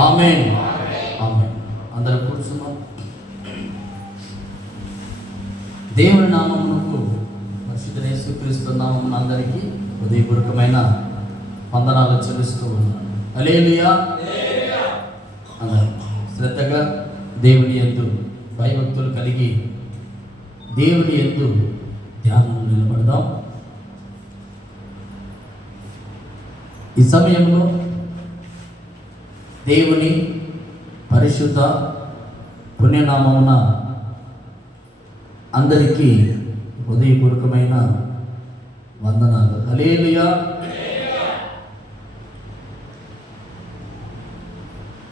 ఆమేన్. ఆమేన్. అందరూ కూర్చున్నాం. దేవుని నామమునకు పరిశుద్ధ యేసుక్రీస్తు నామమున అందరికీ హృదయపూర్వకమైన వందనాలు చెల్లిస్తూ ఉన్నాను. హల్లెలూయా. అందరూ శ్రద్ధగా దేవుని యందు భయభక్తులు కలిగి దేవుని యందు ధ్యానం నిలబడదాం. ఈ సమయంలో దేవుని పరిశుద్ధ పుణ్యనామమున అందరికీ హృదయపూర్వకమైన వందనాలు. హల్లెలూయా.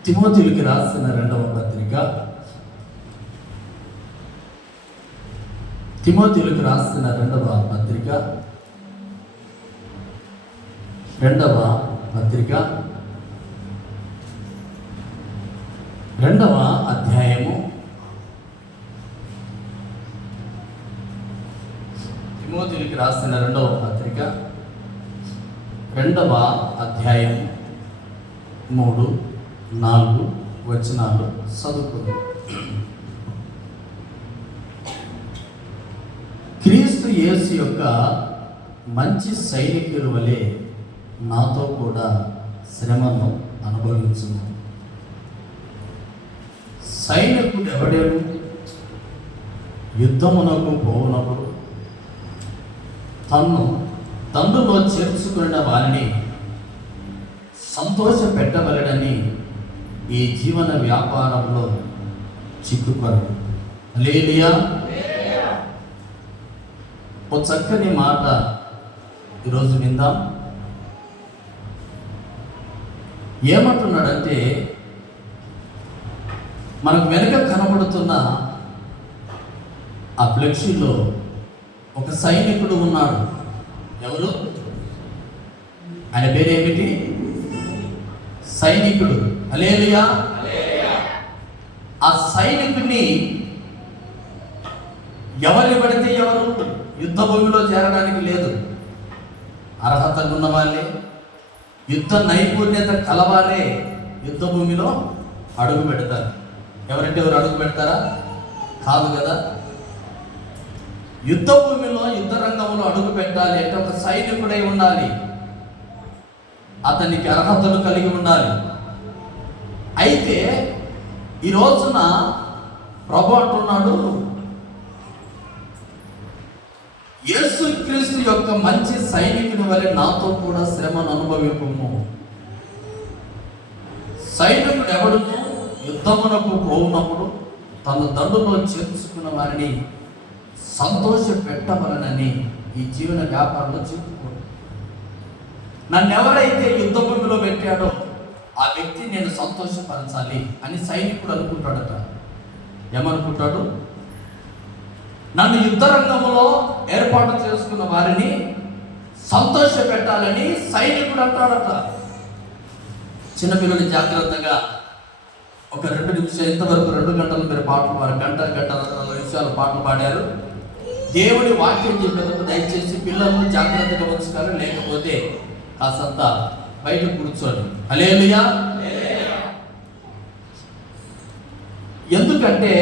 తిమోతికి రాసిన రెండవ పత్రిక, తిమోతికి రాసిన రెండవ అధ్యాయము, తిమోతికి రాసిన రెండవ పత్రిక 2వ అధ్యాయం 3-4 వచనాలు చదువుకుందాం. క్రీస్తు యేసు యొక్క మంచి సైనికుల వలె నాతో కూడా శ్రమను అనుభవించును. సైనికుడు ఎవడేను యుద్ధమునకు పోవునప్పుడు తన్ను తండ్రిలో చేర్చుకున్న వారిని సంతోష పెట్టవలెనని ఈ జీవన వ్యాపారంలో చిక్కుకొను. హల్లెలూయా. ఓ చక్కని మాట ఈరోజు విందాం. ఏమంటున్నాడంటే, మనకు వెనుక కనబడుతున్న ఆ ఫ్లెక్సీలో ఒక సైనికుడు ఉన్నాడు. ఎవరు? ఆయన పేరేమిటి? సైనికుడు. హల్లెలూయా. ఆ సైనికుడిని ఎవరు పడితే ఎవరు యుద్ధ భూమిలో చేరడానికి లేదు. అర్హత ఉన్న వాళ్ళే, యుద్ధ నైపుణ్యత కలవారే యుద్ధ భూమిలో అడుగు పెడతారు. ఎవరంటే ఎవరు అడుగు పెడతారా? కాదు కదా. యుద్ధ భూమిలో, యుద్ధ రంగంలో అడుగు పెట్టాలి అంటే ఒక సైనికుడై ఉండాలి. అతనికి అర్హతలు కలిగి ఉండాలి. అయితే ఈ రోజున ప్రభు అంటున్నాడు, యేసుక్రీస్తు యొక్క మంచి సైనికుని వలె నాతో కూడా శ్రమను అనుభవింపుము. సైనికుడు ఎవడును యుద్ధమునకు పోవునప్పుడు తన దండులో చేర్చుకున్న వారిని సంతోష పెట్టవలనని ఈ జీవన వ్యాపారంలో చెప్పుకోడు. నన్ను ఎవరైతే యుద్ధ భూమిలో పెట్టాడో ఆ వ్యక్తి నేను సంతోషపరచాలి అని సైనికుడు అనుకుంటాడట. ఏమనుకుంటాడు? నన్ను యుద్ధ రంగంలో ఏర్పాటు చేసుకున్న వారిని సంతోష పెట్టాలని సైనికుడు అంటాడట. చిన్నపిల్లలు జాగ్రత్తగా ఒక 2 నిమిషాలు, ఇంతవరకు 2 గంటలు మీరు పాటలు పాడారు, గంట 40 నిమిషాలు పాటలు పాడారు. దేవుడి వాక్యం చెప్పేందుకు దయచేసి పిల్లలను జాగ్రత్తగా ఉంచుతారు, లేకపోతే కాసంత బయట కూర్చోండి. హల్లెలూయా. ఎందుకంటే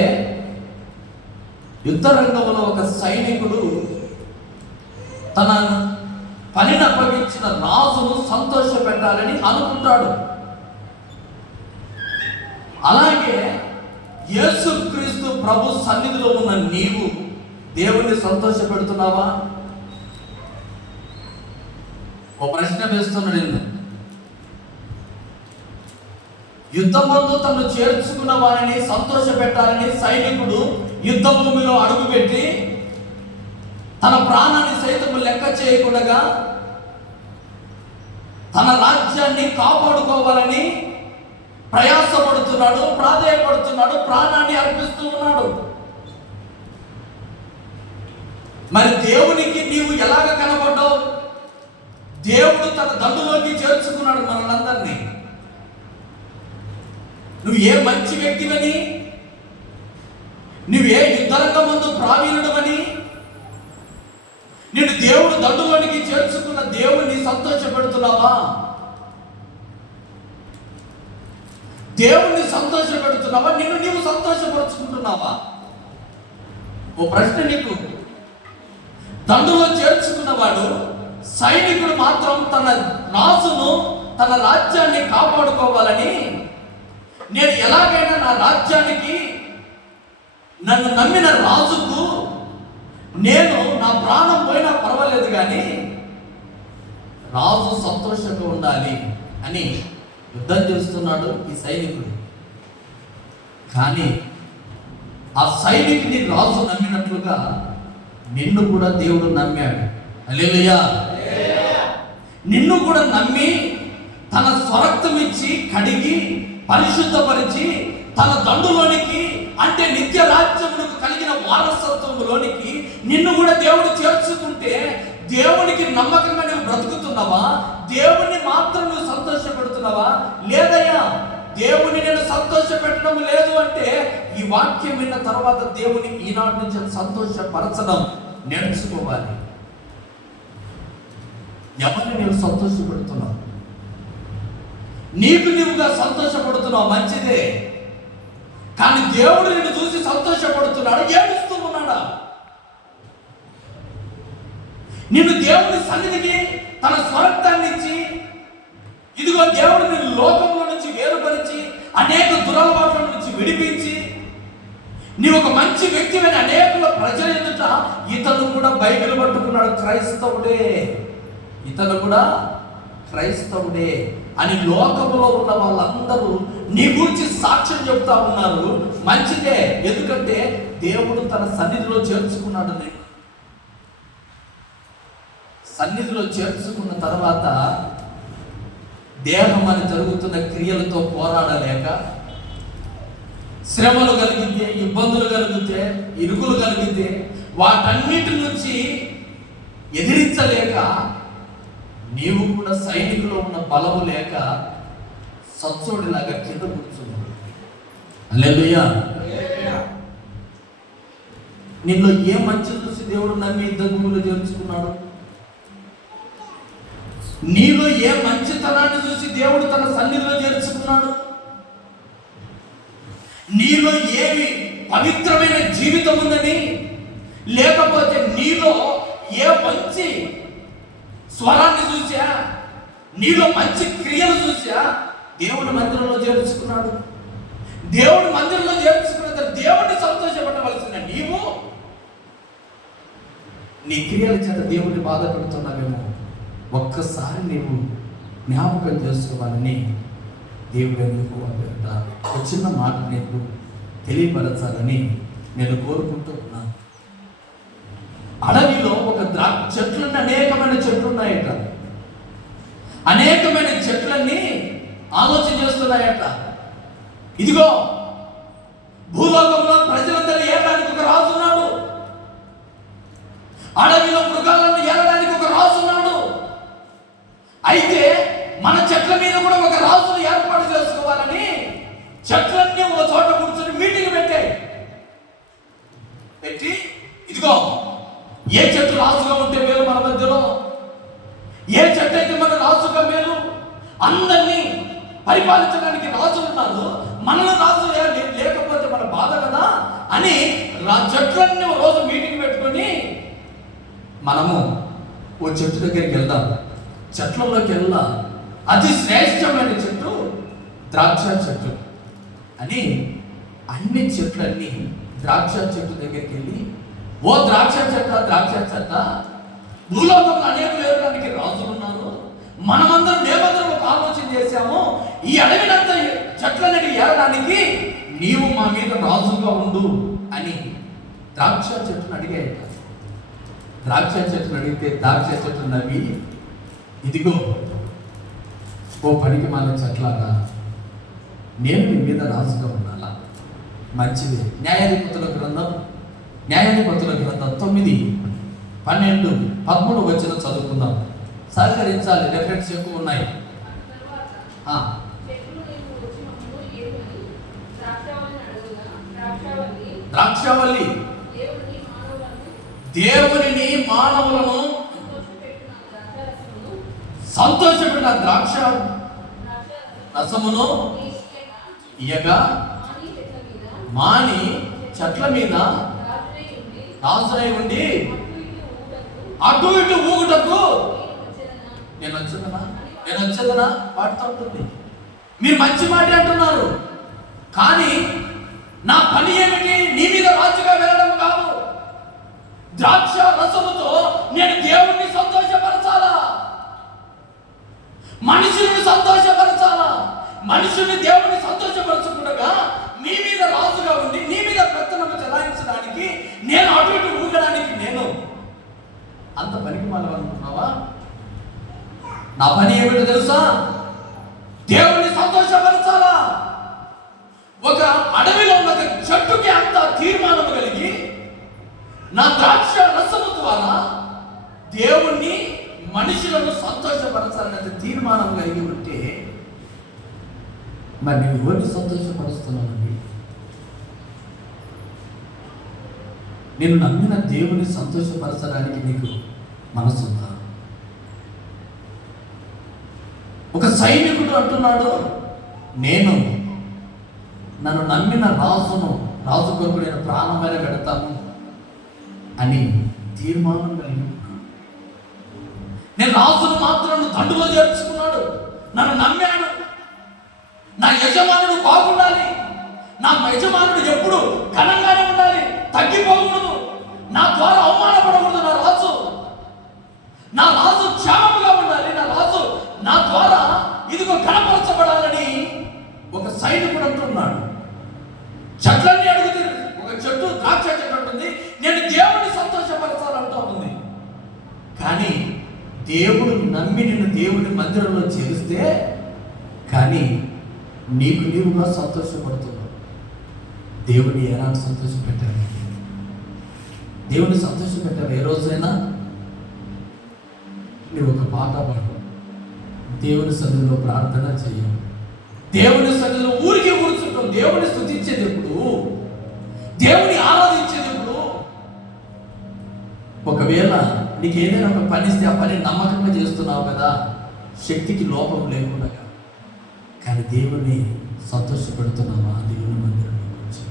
యుద్ధ రంగంలో ఒక సైనికుడు తన పనిని అప్పగించిన రాజును సంతోష పెట్టాలని అనుకుంటాడు. అలాగే యేసుక్రీస్తు ప్రభు సన్నిధిలో ఉన్న నీవు దేవుణ్ణి సంతోష పెడుతున్నావా? ఒక ప్రశ్న వేస్తున్నాడు. యుద్ధమందు తను చేర్చుకున్న వారిని సంతోష పెట్టాలని సైనికుడు యుద్ధ భూమిలో అడుగుపెట్టి తన ప్రాణాన్ని సైతం లెక్క చేయకుండా తన రాజ్యాన్ని కాపాడుకోవాలని ప్రయాసపడుతున్నాడు, ప్రాధేయపడుతున్నాడు, ప్రాణాన్ని అర్పిస్తూ ఉన్నాడు. మరి దేవునికి నీవు ఎలాగ కనబడ్డావు? దేవుడు తన దండులోకి చేర్చుకున్నాడు మనందరినీ. నువ్వు ఏ మంచి వ్యక్తివని, నువ్వు ఏ యుద్ధరంగం ముందు ప్రావీణుడవని, నేను దేవుడు దండులోనికి చేర్చుకున్న దేవుణ్ణి సంతోషపెడుతున్నావా? దేవుణ్ణి సంతోషపెడుతున్నావా? నిన్ను నీవు సంతోషపరుచుకుంటున్నావా? ఓ ప్రశ్న నీకు. దండులో చేర్చుకున్నవాడు సైనికుడు మాత్రం తన రాజును, తన రాజ్యాన్ని కాపాడుకోవాలని, నేను ఎలాగైనా నా రాజ్యానికి, నన్ను నమ్మిన రాజుకు నేను నా ప్రాణం పోయినా పర్వాలేదు కానీ రాజు సంతోషంగా ఉండాలి అని యుద్ధం చేస్తున్నాడు ఈ సైనికుడు. కానీ ఆ సైనికుని రాజు నమ్మినట్లుగా నిన్ను కూడా దేవుడు నమ్మాడు. హల్లెలూయా. నిన్ను కూడా నమ్మి తన స్వరక్తం ఇచ్చి కడిగి పరిశుద్ధపరిచి తన దండులోనికి, అంటే నిత్య రాజ్యములకు కలిగిన వారసత్వంలోనికి నిన్ను కూడా దేవుడు చేర్చుకుంటే దేవునికి నమ్మకంగా నువ్వు బ్రతుకుతున్నావా? దేవుణ్ణి మాత్రం నువ్వు సంతోషపెడుతున్నావా? లేదయ్యా, దేవుని నేను సంతోషపెట్టడం లేదు అంటే ఈ వాక్యం విన్న తర్వాత దేవుని ఈనాటి నుంచి సంతోషపరచడం నేర్చుకోవాలి. ఎవరిని నీవు సంతోషపెడుతున్నావు? నీకు నీవుగా సంతోషపడుతున్నావు, మంచిదే. కానీ దేవుడు నిన్ను చూసి సంతోషపడుతున్నాడు, ఏడుస్తూ ఉన్నాడా? నిన్ను దేవుని సన్నిధికి తన స్వరక్తాన్ని ఇచ్చి, ఇదిగో దేవుడు నిన్ను లోకంలో నుంచి వేరుపరిచి అనేక దురలవాట్ల నుంచి విడిపించి నీ ఒక మంచి వ్యక్తివైన అనేకుల ప్రజల ఎదుట ఇతను కూడా బైబిల్ పట్టుకున్నాడు, క్రైస్తవుడే, ఇతను కూడా క్రైస్తవుడే అని లోకంలో ఉన్న వాళ్ళందరూ నీ గురించి సాక్ష్యం చెప్తా ఉన్నారు. మంచిదే, ఎందుకంటే దేవుడు తన సన్నిధిలో చేర్చుకున్నాడు. సన్నిధిలో చేర్చుకున్న తర్వాత దేహం అని జరుగుతున్న క్రియలతో పోరాడలేక, శ్రమలు కలిగితే, ఇబ్బందులు కలిగితే, ఇరుకులు కలిగితే వాటన్నిటి నుంచి ఎదిరించలేక నీవు కూడా సైనికులో ఉన్న బలము లేక సత్సోడిలాగా కింద కూర్చున్నావు. హల్లెలూయా. నిన్ను ఏ మంచి చూసి దేవుడు నమ్మి ఇద్దరు చేర్చుకున్నాడు? నీలో ఏ మంచితనాన్ని చూసి దేవుడు తన సన్నిధిలో చేర్చుకున్నాడు? నీలో ఏమి పవిత్రమైన జీవితం ఉందని, లేకపోతే నీలో ఏ మంచి స్వరాన్ని చూసా, నీలో మంచి క్రియలు చూసా దేవుడి మందిరంలో చేర్చుకున్నాడు. దేవుడి మందిరంలో చేర్చుకున్న దేవుడిని సంతోషపడవలసిన నీవు నీ క్రియల చేత దేవుడిని బాధ పెడుతున్నావేమో. ఒక్కసారి నీవు జ్ఞాపకం చేసుకోవాలని దేవుడు నీకు ఒక చిన్న మాట నీకు తెలియపరచాలని నేను కోరుకుంటూ ఉన్నాను. అడవిలో ఒక చెట్లన్నీ అనేకమైన చెట్లు ఉన్నాయట. అనేకమైన చెట్లన్నీ ఆలోచన చేస్తున్నాయట. ఇదిగో భూలోకంలో ప్రజలందరూ ఏలడానికి ఒక రాజు ఉన్నాడు, అడవిలో మృగాలను ఏలడానికి ఒక రాజు ఉన్నాడు. అయితే మన చెట్ల మీద కూడా ఒక రాజును ఏర్పాటు చేసుకోవాలని చెట్లన్నీ ఓ చోట కూర్చొని మీటింగ్ పెట్టి ఇదిగో ఏ చెట్టు రాజుగా ఉంటే మేలు మన మధ్యలో, ఏ చెట్టు అయితే మన రాజుగా మేలు, అందరినీ పరిపాలించడానికి రాజు ఉన్నారు, మనలో రాజు లేకపోతే మన బాధ కదా అని చెట్లన్నీ ఓ రోజు మీటింగ్ పెట్టుకొని మనము ఓ చెట్టు దగ్గరికి వెళ్దాం. చెట్లలోకి వెళ్ళా అతి శ్రేష్టమైన చెట్టు ద్రాక్ష చెట్టు అని అన్ని చెట్లన్నీ ద్రాక్ష చెట్టు దగ్గరికి వెళ్ళి, ఓ ద్రాక్ష చెట్ట, భూలోకంలో అనేక ఏరడానికి రాజులు ఉన్నారు, మనమందరం మేమందరం ఒక ఆలోచన చేశాము, ఈ అడవినంతా చెట్లన్నీ ఏరడానికి నీవు మా మీద రాజుగా ఉండు అని ద్రాక్ష చెట్టును అడిగాయట. ద్రాక్ష చెట్టును అడిగితే ద్రాక్ష చెట్టు నవ్వి, ఇదిగో ఓ పనికి మన చెట్లాగా నేను మీ మీద రాజుగా ఉండాలా? మంచిది. న్యాయాధిపతుల గ్రంథం 9, 12, 13 వచ్చిన చదువుకుందాం. సహకరించాలి, రెఫరెన్స్ ఎక్కువ ఉన్నాయి. ద్రాక్షావల్లి దేవుని మానవులను సంతోషపెట్టిన ద్రాక్ష రసమును ఇయ్యగా మాని చెట్ల మీద రాజునై ఉండి అటు ఇటు ఊగుటకు నేను వచ్చేదనా వాటితో ఉంటుంది. మీరు మంచి మాట అంటున్నారు, కానీ నా పని ఏమిటి? నీ మీద రాజుగా వెళ్ళడం కాదు. ద్రాక్ష రసముతో నేను దేవుణ్ణి సంతోషపరచాలా, మనుషుల్ని సంతోషపరచాలా? మనుషుల్ని దేవుణ్ణి సంతోషపరచకుండా మీ మీద రాజుగా ఉండి నీ మీద పెత్తనము చెలాయించడానికి, నేను అటు ఇటు ఊగడానికి నేను అంత పనికి మనం అనుకున్నావా? నా పని ఏమిటో తెలుసా? దేవుణ్ణి సంతోషపరచాలా. ఒక అడవిలో ఉన్న చెట్టుకి అంత తీర్మానం కలిగి నా ద్రాక్ష రసము ద్వారా దేవుణ్ణి మనుషులను సంతోషపరచాలనే తీర్మానం కలిగి ఉంటే మరి నువ్వు ఎవరిని సంతోషపరుస్తున్నానండి? నేను నమ్మిన దేవుని సంతోషపరచడానికి నీకు మనసుందా? ఒక సైనికుడు అంటున్నాడు, నేను నన్ను నమ్మిన రాజు కొరకు నేను ప్రాణమైన పెడతాను అని తీర్మానం కలిగి ఉన్నాడు. నేను రాజును మాత్రం దండులో చేర్చుకున్నాడు. నన్ను నమ్మాడు. నా యజమానుడు బాగుండాలి, నా యజమానుడు ఎప్పుడు ఘనంగానే ఉండాలి, తగ్గిపోకూడదు, నా ద్వారా అవమానపడకూడదు. నా రాజు క్షేమముగా ఉండాలి, నా రాజు నా ద్వారా ఇదిగో ఘనపరచబడాలని ఒక సైనికుడు అంటున్నాడు. చెట్లన్నీ అడుగుతుంది. ఒక చెట్టు ద్రాక్ష చెట్టు ఉంటుంది, నేను దేవుడిని సంతోషపరచాలంటూ ఉంది. కానీ దేవుడు నమ్మి నిన్ను దేవుడి మందిరంలో చేరిస్తే కానీ నీవుగా సంతోషపడుతున్నావు. దేవుని ఎలాంటి సంతోషం పెట్టారు? దేవుని సంతోషం పెట్టారు? ఏ రోజైనా నువ్వు ఒక పాట పాడు, దేవుని సన్నిధిలో ప్రార్థన చేయవు, దేవుని సన్నిధిలో ఊరికే కూర్చుంటాం. దేవుని స్తుతించేది ఎప్పుడు? దేవుని ఆరాధించేది ఎప్పుడు? ఒకవేళ నీకు ఏదైనా ఒక పని ఇస్తే ఆ పని నమ్మకంగా చేస్తున్నావు కదా, శక్తికి లోపం లేకుండా. కానీ దేవుని సంతోషపెడుతున్నావా? దేవుని మందిరంలోకి వచ్చి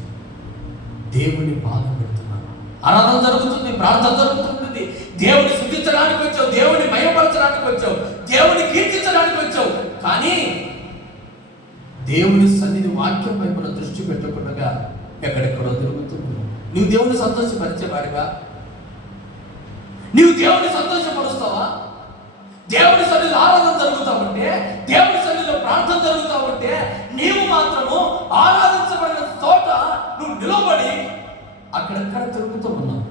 దేవుని బాధ పెడుతున్నావా? ఆరాధన జరుగుతుంది, ప్రార్థన జరుగుతుంది, దేవుని స్తుతించడానికి వచ్చావు, దేవుని మహిమపరచడానికి వచ్చావు, దేవుని కీర్తించడానికి వచ్చావు. కానీ దేవుని సన్నిధి వాక్యం వైపున దృష్టి పెట్టకుండా ఎక్కడెక్కడో తిరుగుతున్నావు. నువ్వు దేవుని సంతోషపరిచేవాడిగా? నీవు దేవుని సంతోషపరుస్తావా? దేవుని సన్నిధిలో ఆరాధన జరుగుతా ఉంటే, దేవుని సన్నిధిలో ప్రార్థన జరుగుతా ఉంటే, నీవు మాత్రము ఆరాధించబడిన చోట నువ్వు నిలబడి అక్కడెక్కడ తిరుగుతూ ఉన్నావు.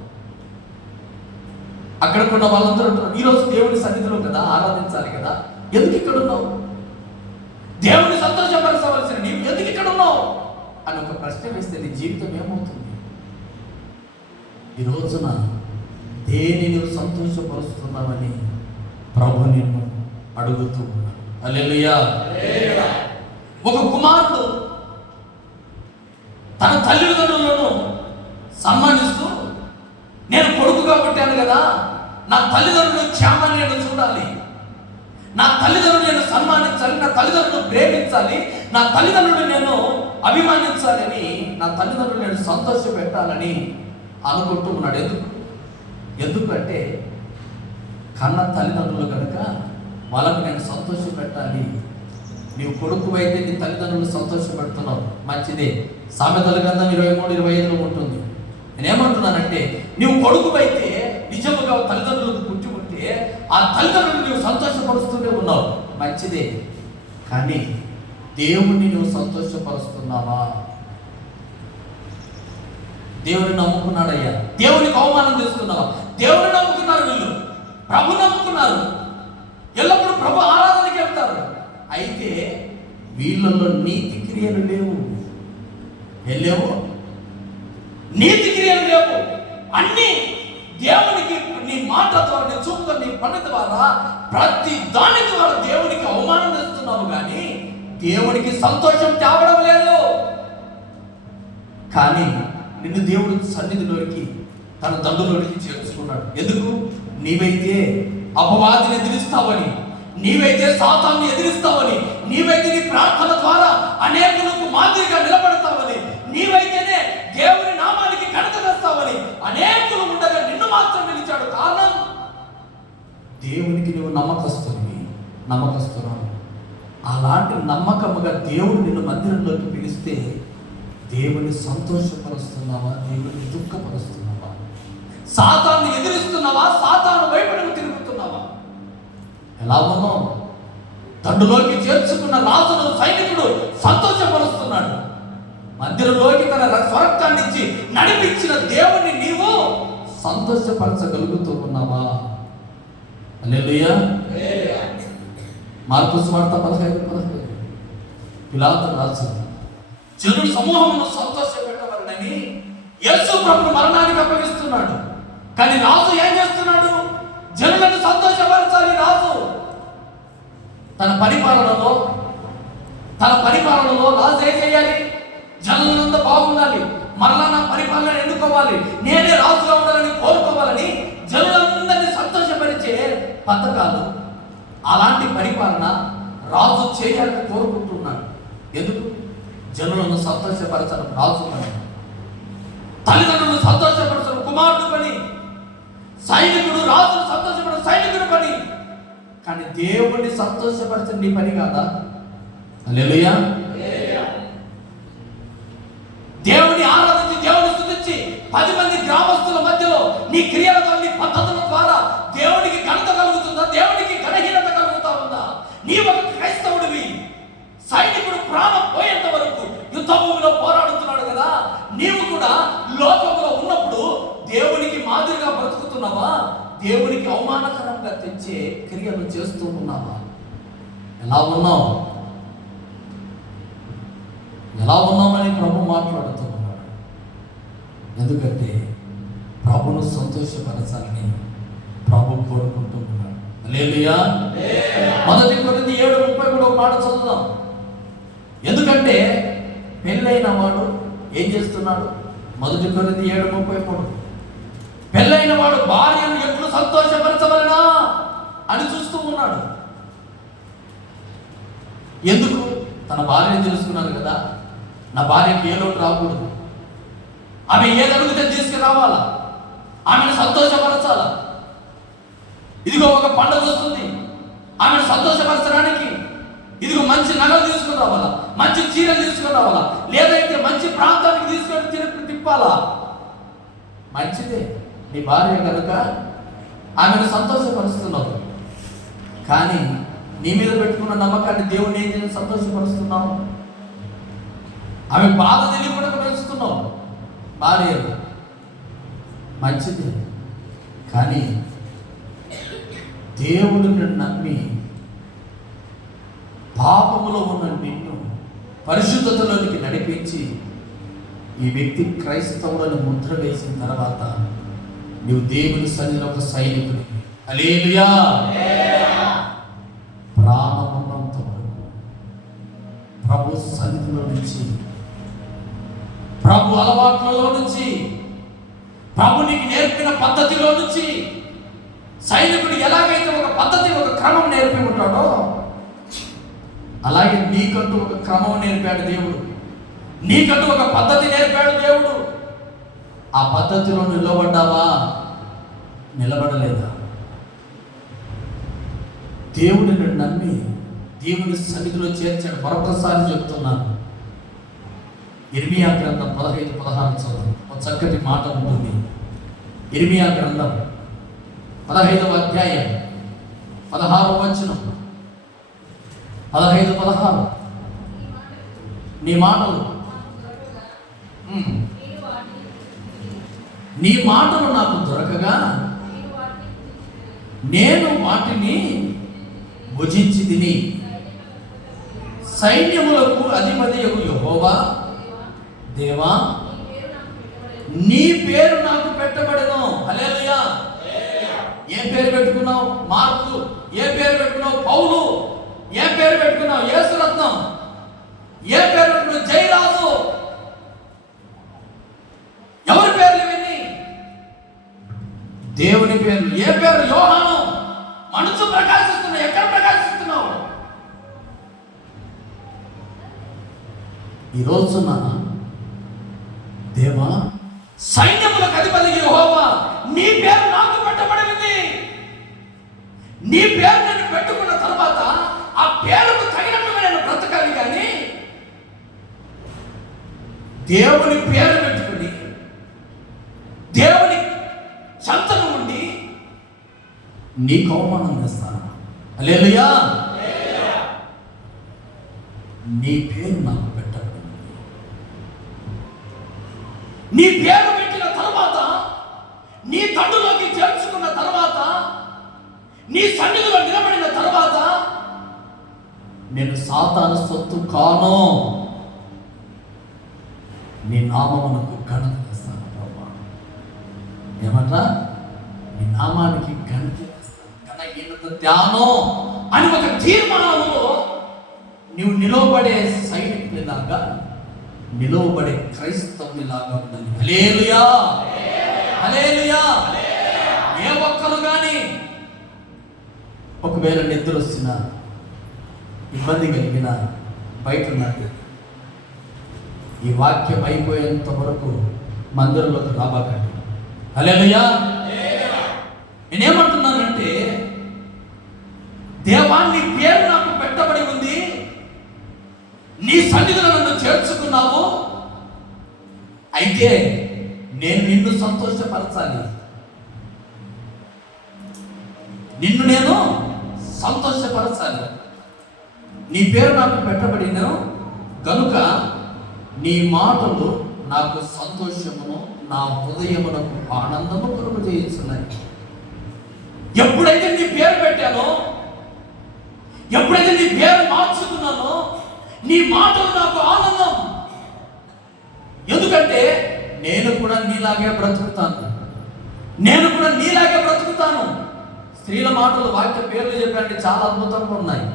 అక్కడకున్న వాళ్ళందరూ అంటున్నారు, ఈరోజు దేవుని సన్నిధిలో కదా ఆరాధించాలి కదా, ఎందుకు ఇక్కడ ఉన్నావు? దేవుని సంతోషపరచవలసిన నీవు ఎందుకు ఇక్కడ ఉన్నావు అని ఒక ప్రశ్న వేస్తే నీ జీవితం ఏమవుతుంది? ఈ రోజున దేని నువ్వు సంతోషపరుస్తున్నావని ప్రభు నిన్ను అడుగుతూ ఉన్నాడు. హల్లెలూయా. ఒక కుమారుడు తన తల్లిదండ్రులను సన్మానిస్తూ, నేను కొడుకుగా పుట్టాను కదా, నా తల్లిదండ్రులు క్షేమాన్ని నేను చూడాలి, నా తల్లిదండ్రులు నేను సన్మానించాలి, నా తల్లిదండ్రులు ప్రేమించాలి, నా తల్లిదండ్రులు నేను అభిమానించాలని, నా తల్లిదండ్రులు నేను సంతోష పెట్టాలని అనుకుంటూ ఉన్నాడు. ఎందుకంటే కన్న తల్లిదండ్రులు కనుక వాళ్ళకు నేను సంతోష పెట్టాలి. నీవు కొడుకు అయితే నీ తల్లిదండ్రులు సంతోషపెడుతున్నావు, మంచిదే. సామెతల గ్రంథం 23:25 ఉంటుంది. నేనేమంటున్నానంటే, నీవు కొడుకు అయితే నిజముగా తల్లిదండ్రులకు పుట్టి ఉంటే ఆ తల్లిదండ్రులు నువ్వు సంతోషపరుస్తూనే ఉన్నావు, మంచిదే. కానీ దేవుణ్ణి నువ్వు సంతోషపరుస్తున్నావా? దేవుని నమ్ముకున్నాడయ్యా, దేవునికి అవమానం తీసుకున్నావా? దేవుని నమ్ముకున్నారు వీళ్ళు, ప్రభు నమ్ముకున్నారు, ఎల్లప్పుడూ ప్రభు ఆరాధనకి వెళ్తారు. అయితే వీళ్ళల్లో నీతి క్రియలు లేవు. నీతి క్రియలు లేవు. అన్ని దేవునికి నీ మాట ద్వారా, నీ చూపుతో, నీ పని ద్వారా, ప్రతి దాని ద్వారా దేవునికి అవమానం చేస్తున్నావు, కానీ దేవునికి సంతోషం తేవడం లేదు. కానీ నిన్ను దేవుడు సన్నిధిలోనికి, తన దండులోనికి చేర్చుకున్నాడు. ఎందుకు? నీవైతే అపవాదిని ఎదిరిస్తావని, నీవైతే సాతాన్ని ఎదిరిస్తావని, నీవైతే నీ ప్రార్థన ద్వారా అనేకులకు మాదిరిగా నిలబడతావని, నీవైతేనే దేవుని నామానికి ఘనత తెస్తావని అనేకులు ఉండగా నిన్ను మాత్రం నిలిచాడు. కారణం దేవునికి నువ్వు నమ్మకస్తురాలు. అలాంటి నమ్మకముగా దేవుడు నిన్ను మందిరంలోకి పిలిస్తే దేవుని సంతోషపరుస్తున్నావా, దేవుని దుఃఖపరుస్తున్నావా? సాతాను ఎదిరిస్తున్నావా, సాతాను వైపు తిరుగుతున్నావా? ఎలా ఉన్నావు? తండ్రిలోకి చేర్చుకున్న రాజును సైనికుడు సంతోషపరుస్తున్నాడు. మందిరంలోకి తన స్వరక్తాన్ని ఇచ్చి నడిపించిన దేవుణ్ణి నీవు సంతోషపరచగలుగుతూ ఉన్నావా? హల్లెలూయా. మార్కు సువార్త 15:15 పిలాతు రాజు జనుల సమూహమును సంతోషపెట్టవలనని యేసు ప్రభువు మరణానికి అప్పగిస్తున్నాడు. కానీ రాజు ఏం చేస్తున్నాడు? జనులను సంతోషపరచాలి. రాజు తన పరిపాలనలో రాజు ఏం చేయాలి? జనులంతా బాగుండాలి, మరలా నా పరిపాలన ఎన్నుకోవాలి, నేనే రాజుగా ఉండాలని కోరుకోవాలని జనులందరినీ సంతోషపరిచే పథకాలు, అలాంటి పరిపాలన రాజు చేయాలని కోరుకుంటున్నాడు. ఎందుకు? జనులను సంతోషపరచడం రాజు పని, తల్లిదండ్రులను సంతోషపరచడం కుమారుడు పని, సైనికుడు రాజును సంతోషపడడం సైనికుడు పని. కానీ దేవుణ్ణి సంతోషపరచడం నీ పని కాదా? హల్లెలూయా. దేవుని ఆరాధించి దేవుని స్తుతించి 10 మంది గ్రామస్తుల మధ్యలో నీ క్రియలతో నీ పద్ధతుల ద్వారా దేవునికి ఘనత కలుగుతుందా? దేవునికి ఘనహీనత కలుగుతా ఉందా? నీ ఒక క్రైస్తవుడివి, సైనికుడు ప్రాణం పోయేంత వరకు యుద్ధ భూమిలో పోరాడుతున్నాడు కదా, నీవు కూడా లోకంలో ఉన్నప్పుడు దేవునికి మాదిరిగా బ్రతుకుతున్నావా? దేవునికి అవమానకరంగా తెచ్చే క్రియలు చేస్తూ ఉన్నావా? ఎలా ఉన్నామని ప్రభు మాట్లాడుతున్నాడు. ఎందుకంటే ప్రభును సంతోషపరచాలని ప్రభు కోరుకుంటూ ఉన్నాడు. హల్లెలూయా. 1 కొరింథీ 7:30 ఒక మాట చదువుదాం. ఎందుకంటే పెళ్ళైన వాడు ఏం చేస్తున్నాడు? 1 కొరింథీ 7:33 పెళ్ళైన వాడు భార్యను ఎప్పుడు సంతోషపరచవలనా అని చూస్తూ ఉన్నాడు. ఎందుకు? తన భార్యను తెలుసుకున్నాను కదా, నా భార్యకి ఏ లోటు రాకూడదు, ఆమె ఏది అడిగితే తీసుకురావాలా, ఆమెను సంతోషపరచాలా. ఇదిగో ఒక పండుగ వస్తుంది, ఆమెను సంతోషపరచడానికి ఇదిగో మంచి నగలు తీసుకుని రావాలా, మంచి చీరలు తీసుకుని రావాలా, లేదైతే మంచి ప్రాంతానికి తీసుకొని తిప్పాలా. మంచిదే, నీ భార్య కనుక ఆమెను సంతోషపరుస్తున్నావు. కానీ నీ మీద పెట్టుకున్న నమ్మకాన్ని దేవుని ఏం చేసి సంతోషపరుస్తున్నావు? ఆమె బాధ తెలియకుండా పెంచుతున్నావు. భార్య మంచిదే, కానీ దేవుడిని నమ్మి పాపములో ఉన్న నిన్ను పరిశుద్ధతలోనికి నడిపించి ఈ వ్యక్తి క్రైస్తవులను ముద్ర వేసిన తర్వాత నువ్వు దేవుని సన్నిధిలో ఒక సైనికుడి. హల్లెలూయా. ప్రాణమున్నంత వరకు ప్రభు సన్నిధిలో నుంచి, ప్రభు అలవాట్లలో నుంచి, ప్రభు నీకు నేర్పిన పద్ధతిలో నుంచి, సైనికుడు ఎలాగైతే ఒక పద్ధతి ఒక క్రమం నేర్పి ఉంటాడో అలాగే నీకంటూ ఒక క్రమం నేర్పాడు దేవుడు, నీకంటూ ఒక పద్ధతి నేర్పాడు దేవుడు. ఆ పద్ధతిలో నిలబడ్డావా, నిలబడలేదా? దేవుడిని నమ్మి దేవుని సన్నిధిలో చేర్చాడు. మరొకసారి చెప్తున్నాను, ఇర్మియా గ్రంథం 15:16 చదువు. ఒక చక్కటి మాట ఉంటుంది. ఇర్మియా గ్రంథం 15వ అధ్యాయం 16వ వచనం. 15:16 నీ మాటలు నాకు దొరకగా నేను వాటిని భుజించి తిని సైన్యములకు అధిపతియగు యెహోవా దేవా నీ పేరు నాకు పెట్టబడెను. హల్లెలూయా. ఏ పేరు పెట్టుకున్నావు? మార్కు. ఏ పేరు పెట్టుకున్నావు? పౌలు. ఏ పేరు పెట్టుకున్నావు? యేసురత్నం. ఏ పేరు పెట్టుకున్నావు? జయరాజు. ఎవరి పేర్లు ఇవన్నీ? దేవుని పేర్లు. ఏ పేరు? యోహాను. మనసు ప్రకాశిస్తున్నావు. ఎక్కడ ప్రకాశిస్తున్నావు? ఈ రోజున దేవా, సైన్యములకు అధిపతి యెహోవా, నీ పేరు నాకు పెట్టబడింది. నీ పేరు నేను పెట్టుకున్న తర్వాత ఆ పేరుకు తగినట్టుగా నేను బ్రతకాలి. కానీ దేవుని పేరు పెట్టుకుని దేవుని చెంతను ఉండి నీకు అవమానం చేస్తాను. హల్లెలూయా. నీ పేరు నాకు పెట్టబడింది. నీ పేరు పెట్టిన తర్వాత, నీ తండ్రిలోకి చేర్చుకున్న తర్వాత, నీ సన్నిధిలో నిలబడిన తర్వాత నేను సాతాను సొత్తు కాను. నీ నామమునకు ఘనత చేస్తాను ప్రభా. ఏమంటా? నీ నామానికి ఘనత చేస్తాను, ఘనహీనత ధ్యానం అని ఒక తీర్మానంలో నువ్వు నిలవబడే సైనికునిలాగా, నిలవబడే క్రైస్తవునిలాగా ఉండాలి. హల్లెలూయా, హల్లెలూయా. ఏ ఒక్కరు కానీ ఒకవేళ నిద్ర వచ్చిన, ఇబ్బంది కలిగిన, బయట ఉన్నట్టు ఈ వాక్యం అయిపోయేంత వరకు మందిరంలోకి రాబాకండి. హల్లెలూయా. నేనేమంటున్నానంటే, దేవా, నీ పేరు నాకు పెట్టబడి ఉంది, నీ సన్నిధిలో నన్ను చేర్చుకున్నావు, అయితే నేను నిన్ను సంతోషపరచాలి. నిన్ను నేను సంతోషపరచాలి. నీ పేరు నాకు పెట్టబడిన గనుక నీ మాటలు నాకు సంతోషమును, నా హృదయమునకు ఆనందము కలుగు చేస్తున్నాయి. ఎప్పుడైతే నీ పేరు పెట్టానో, ఎప్పుడైతే నీ పేరు మార్చుకున్నానో, నీ మాటలు నాకు ఆనందం. ఎందుకంటే నేను కూడా నీలాగే బ్రతుకుతాను. నేను కూడా నీలాగే బ్రతుకుతాను. స్త్రీల మాటలు, వాక్య పేర్లు చెప్పాలంటే చాలా అద్భుతంగా ఉన్నాయి,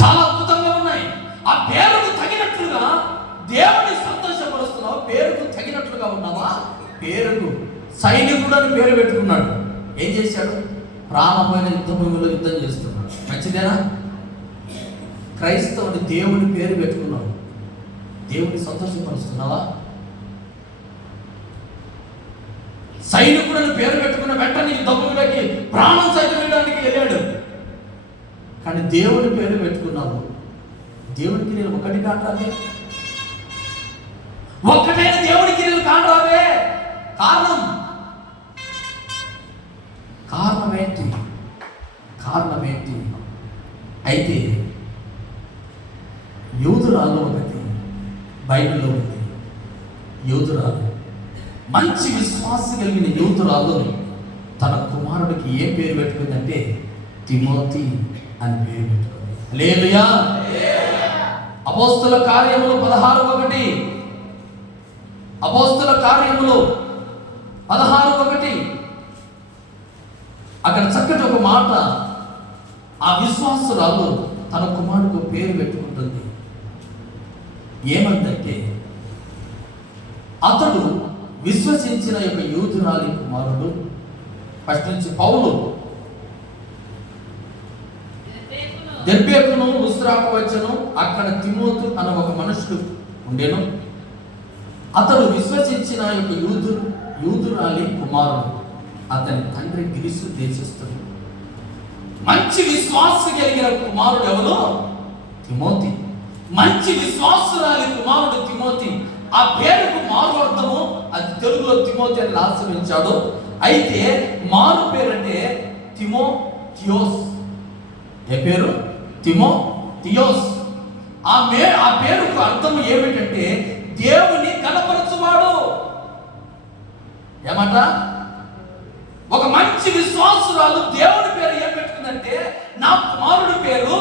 చాలా అద్భుతంగా ఉన్నాయి. ఆ పేరుకు తగినట్లుగా దేవుని సంతోషపరుస్తున్నావు. పేరుకు తగినట్లుగా ఉన్నావా? పేరుకు సైనికుడు అని పేరు పెట్టుకున్నాడు. ఏం చేశాడు? ప్రాణమైన యుద్ధ భూమిలో యుద్ధం చేస్తున్నాడు. మంచిదేనా? క్రైస్తవుని దేవుని పేరు పెట్టుకున్నావు. దేవుని సంతోషపరుస్తున్నావా? సైనికుడిని పేరు పెట్టుకున్న వెంటనే యుద్ధ భూమిలోకి ప్రాణం సైతం వేయడానికి వెళ్ళాడు. కానీ దేవుని పేరు పెట్టుకున్నావు. దేవునికి నేను ఒకటి కాంటావే, ఒక్కటైన దేవునికి నేను కాంటావే. కారణం ఏంటి? అయితే యూదురాలు ఒకటి బైబిల్లో ఉంది. యూదురాలు, మంచి విశ్వాసం కలిగిన యూదురాలు తన కుమారుడికి ఏ పేరు పెట్టుకుందంటే తిమోతి అని పేరు పెట్టుకుంది. హల్లెలూయా. అపోస్తల కార్యములు 16:1, అపోస్తల కార్యములు 16:1 అక్కడ చక్కటి ఒక మాట, ఆ విశ్వాసురాలు తన కుమారుడికి పేరు పెట్టుకుంటుంది. ఏమందంటే, అతడు విశ్వసించిన యొక్క యూదురాలి కుమారుడు. ఫస్ట్ నుంచి పౌలు దెర్బేకును లుస్త్రాకు వచ్చెను. అక్కడ తిమోతు అన్న ఒక మనుషుడు ఉండేను. అతడు విశ్వసించిన యొక్క యూదురాలి కుమారుడు. అతని తండ్రి గ్రీసు దేశస్థుడు. మంచి విశ్వాసం కలిగిన కుమారుడు ఎవరు? తిమోతి. మంచి విశ్వాసురాలి కుమారుడు తిమోతి. ఆ పేరుకు మారు అర్థము, అది తెలుగులో తిమోతి అని ఆశ్రయించాడు. అయితే మారు పేరు అంటే తిమోథియోస్. ఏ పేరు? తిమోథియోస్. ఆ పేరుకు అర్థం ఏమిటంటే దేవుని కనపరచువాడు. ఏమంట? ఒక మంచి విశ్వాసురాలు దేవుని పేరు ఏం పెట్టుకుందంటే, నా కుమారుడి పేరు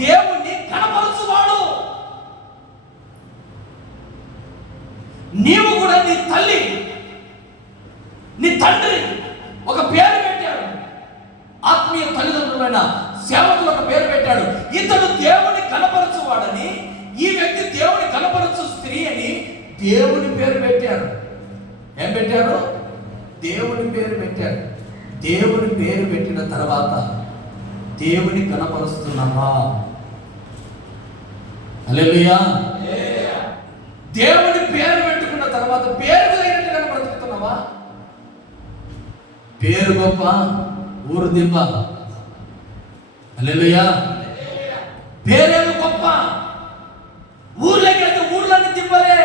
దేవుని కనపరచువాడు. నీవు కూడా నీ తల్లి, నీ తండ్రి ఒక పేరు పెట్టాడు. ఆత్మీయ తల్లిదండ్రులైన సేవకులు ఒక పేరు పెట్టాడు. ఇతడు దేవుని కనపరచువాడని, ఈ వ్యక్తి దేవుని కనపరచు స్త్రీ అని దేవుని పేరు పెట్టారు. ఏం పెట్టారు? దేవుని పేరు పెట్టారు. దేవుని పేరు పెట్టిన తర్వాత దేవుని కనపరుస్తున్నావా? హల్లెలూయా. దేవుని పేరు పెట్టుకున్న తర్వాత పేరుకు తగినట్టుగా బ్రతుకుతున్నావా? పేరు గొప్ప, ఊరు దిబ్బ. హల్లెలూయా. పేరేదో గొప్ప, ఊర్లోకి వెళ్తే ఊర్లోని దిబ్బలే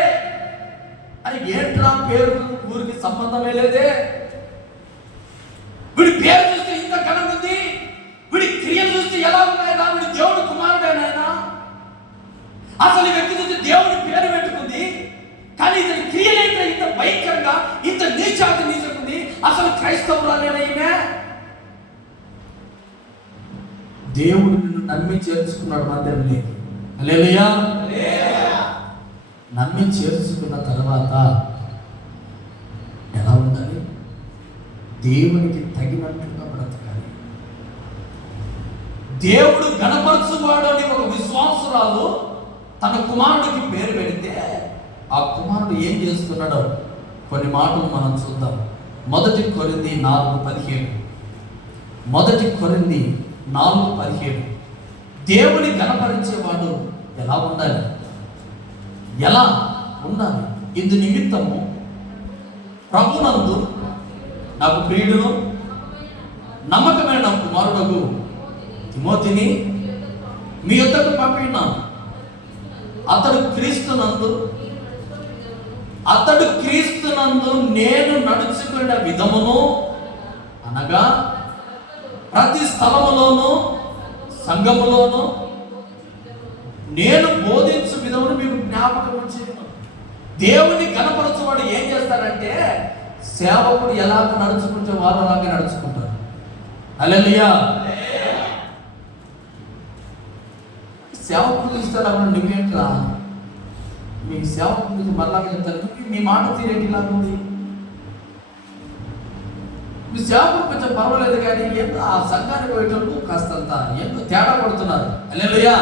అని. ఏంట్రా పేరు ఊరికి సంబంధమే లేదే. వీడి పేరు చూస్తే ఇంత ఘనం ఉంది, వీడి క్రియలు చూస్తే ఎలా ఉన్నాయనా, వీడి దేవుడు కుమారుడేనాయనా. అసలు ఈ వ్యక్తి చూస్తే దేవుడి పేరు పెట్టుకుంది, కానీ ఇతని క్రియలైతే ఇంత భయంకరంగా, ఇంత నీచాతి నీచుకుంది. అసలు క్రైస్తవురాలేనా ఈమె? దేవుడు నిన్ను నమ్మి చేర్చుకున్నాడు మందిరంలోకి. హల్లెలూయా. నమ్మి చేర్చుకున్న తర్వాత ఎలా ఉండాలి? దేవునికి తగినట్లుగా బ్రతకాలి. దేవుడు గణపరచువాడు అని ఒక విశ్వాసురాలు తన కుమారుడికి పేరు పెడితే ఆ కుమారుడు ఏం చేస్తున్నాడో కొన్ని మాటలు మనం చూద్దాం. 1 కొరింథీ 4:17. 1 కొరింథీ 4:17. దేవుని గణపరిచేవాడు ఎలా ఉండాలి? ఎలా ఉండాలి? ఇందు నిమిత్తము ప్రభునందు నాకు ప్రియుడును నమ్మకమైన కుమారుడగు తిమోతిని మీ యొద్దకు పంపినాను. అతడు క్రీస్తునందు నేను నడుచుకున్న విధమును, అనగా ప్రతి స్థలములోను సంఘములోను నేను బోధించు విధమును మీకు జ్ఞాపకం చేయను. దేవుని గణపరచువాడు ఏం చేస్తాడంటే, సేవకుడు ఎలా నడుచుకుంటే వారు అలాగే నడుచుకుంటారు. హల్లెలూయా. సేవకుడు ఇస్తారా? నువ్వేంట్రా మీ సేవకుడు గురించి మళ్ళా చెప్తారు. మీ మాట తీరేటి లాగుంది. మీ సేవకుడు కొంచెం పర్వాలేదు, కానీ ఎంత ఆ సంఘానికి పోయేటప్పుడు కాస్తంత ఎంతో తేడా పడుతున్నారు. హల్లెలూయా.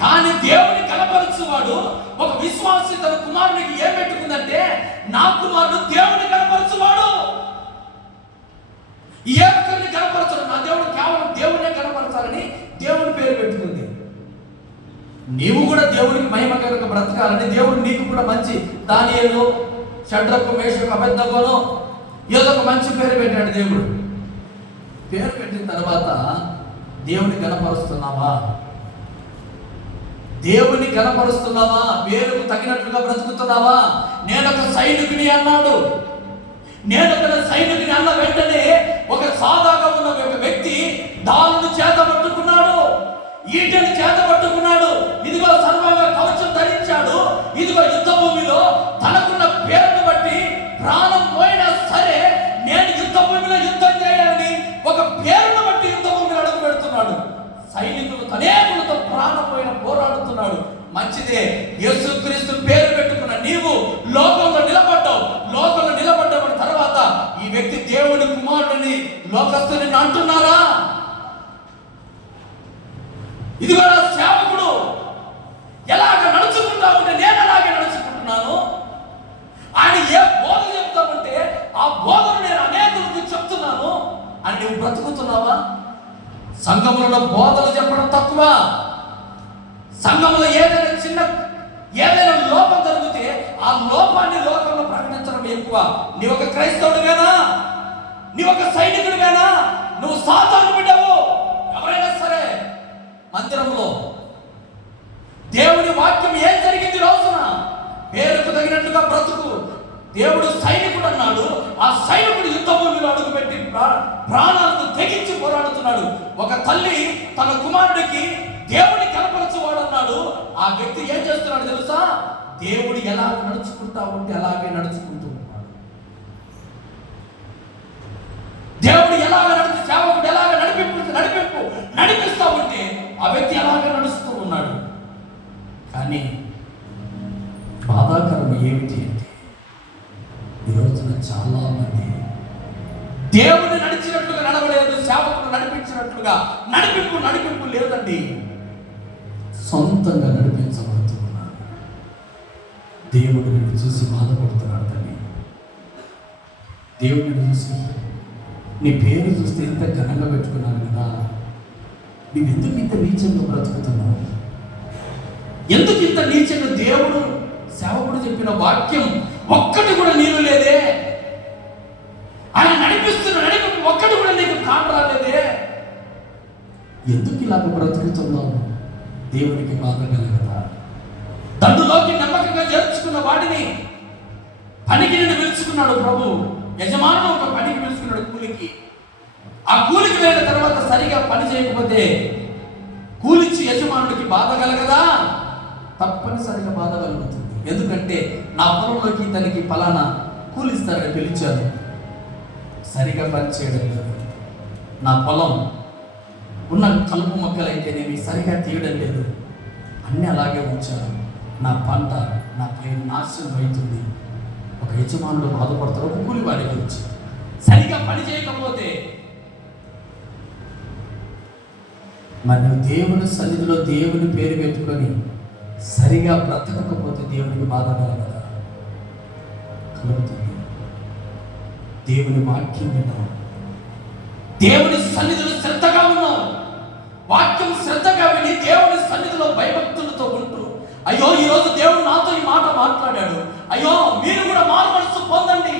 కానీ దేవుని కనపరచువాడు ఒక విశ్వాసి తన కుమారునికి ఏం పెట్టుకుందంటే, నా కుమారుడు దేవుని కనపరచువాడు. ఏ ఒక్కరిని కనపరచడు, నా దేవుడు కేవలం దేవుడినే కనపరచాలని దేవుని పేరు పెట్టుకుంది. నీవు కూడా దేవుడికి మహిమకరంగా బ్రతకాలని దేవుడు నీకు కూడా మంచి దానియేలు, షడ్రకు, మేషకు, అబేద్నెగోను ఏదో ఒక మంచి పేరు పెట్టాడు దేవుడు. పేరు పెట్టిన తర్వాత దేవుని కనపరుస్తున్నావా? దేవుని కనపరుస్తున్నావా? పేరుకు తగినట్లుగా బ్రతుకుతున్నావా? నేనొక సైనికుని అన్నాడు. నేనొక సైనికుని అన్న వెంటనే ఒక సాదాగా ఉన్న ఒక వ్యక్తి డాలును చేత పట్టుకున్నాడు, ఈటెను చేత పట్టుకున్నాడు. ఇదిగో సర్వంగా కవచం ధరించాడు. ఇదిగో యుద్ధ భూమిలో తనకున్న పేరును బట్టి ప్రాణం పోయినా సరే నేను యుద్ధ భూమిలో యుద్ధం చేయాలని ఒక పేరును బట్టి యుద్ధ భూమిలో అడుగు పెడుతున్నాడు. సైనికులు తనేకులతో ప్రాణం పోయిన పోరాడుతున్నాడు. మంచిదే. యేసుక్రీస్తు పేరు పెట్టుకున్న నీవు లోకంలో నిలబడ్డావు. లోకంలో నిలబడ్డబడిన తర్వాత ఈ వ్యక్తి దేవుని కుమారుడిని లోకస్తుని అంటున్నారా? ఇది కూడా సేవకుడు ఎలాగ నడుచుకుంటా ఉంటే నేను అలాగే నడుచుకుంటున్నాను. ఆయన ఏ బోధ చెప్తామంటే ఆ బోధను నేను అనేకులకు చెప్తున్నాను అని నువ్వు బ్రతుకుతున్నావా? సంఘములలో బోధలు చెప్పడం తక్కువ. సంఘములో ఏదైనా లోపం జరిగితే ఆ లోపాన్ని లోకంలో ప్రకటించడం ఎక్కువ. నీ ఒక క్రైస్తవుడివేనా? నీ ఒక సైనికుడివేనా? నువ్వు సాతాను బిడ్డవు. ఎవరైనా సరే మందిరంలో దేవుని వాక్యం ఏం జరిగింది రోజున పేరుకు తగినట్లుగా బ్రతుకు. దేవుడు సైనికుడు అన్నాడు. ఆ సైనికుడు యుద్ధ భూమిలో అడుగుపెట్టి ప్రాణాలను తెగించి పోరాడుతున్నాడు. ఒక తల్లి తన కుమారుడికి దేవుని కనపరచువాడు అన్నాడు. ఆ వ్యక్తి ఏం చేస్తున్నాడు తెలుసా? దేవుడు ఎలా నడుచుకుంటా ఉంటే అలాగే నడుచుకుంటూ ఉన్నాడు. దేవుడు ఎలాగ సేవకుడు ఎలాగ నడిపిస్తా ఉంటే ఆ వ్యక్తి ఎలాగ నడుస్తూ ఉన్నాడు. కానీ బాధాకరం ఏమిటి అంటే ఈ రోజున చాలా మంది దేవుని నడిచినట్లుగా నడవలేదు, సేవకుడు నడిపించినట్లుగా నడిపింపు లేదండి. సొంతంగా నడిపించబడుతున్నారు. దేవుడు నిన్ను చూసి బాధపడుతున్నాడు తల్లి. దేవుడిని చూసి నీ పేరు చూస్తే ఇంత ఘనంగా పెట్టుకున్నాను కదా, నువ్వు ఎందుకు ఇంత నీచంగా బ్రతుకుతున్నావు? ఎందుకు ఇంత నీచంగా దేవుడు సేవకుడు చెప్పిన వాక్యం ఒక్కటి కూడా నీరు లేదే, ఆయన నడిపిస్తున్న నడిపి ఒక్కటి కూడా నీకు కానరాలేదే, ఎందుకు ఇలాగ బ్రతుకుతున్నావు? దేవునికి బాధ కలగదా? దండులోకి నమ్మకంగా చేర్చుకున్న వాడిని పనికి నిన్ను పిలుచుకున్నాడు ప్రభు. యజమానుడు ఒక పనికి పిలుచుకున్నాడు కూలికి. ఆ కూలికి వెళ్ళిన తర్వాత సరిగా పని చేయకపోతే కూలిచ్చి యజమానుడికి బాధ కలగదా? తప్పనిసరిగా బాధ కలుగుతుంది. ఎందుకంటే నా పొలంలోకి తనకి ఫలానా కూలిస్తారని పిలిచాను, సరిగా పని చేయడం లేదు, నా పొలం ఉన్న కలుపు మొక్కలైతేనేమి సరిగా తీయడం లేదు, అన్నీ అలాగే ఉంచాను, నా పంట నా పైన నాశనం అవుతుంది. ఒక యజమానుడు బాధపడతారు ఒక కూలి వాడి గురించి. సరిగా పని చేయకపోతే మరి దేవుని సన్నిధిలో దేవుని పేరు పెట్టుకొని సరిగా బ్రతకకపోతే దేవునికి బాధ కలగదా? కలుగుతుంది. దేవుని వాక్యం విన్నాం, దేవుని సన్నిధిలో శ్రద్ధగా ఉన్నాం, వాక్యం శ్రద్ధగా విని దేవుని సన్నిధిలో భయభక్తులతో ఉంటూ, అయ్యో ఈరోజు దేవుడు నాతో ఈ మాట మాట్లాడాడు, అయ్యో మీరు కూడా మారు మనసు పొందండి.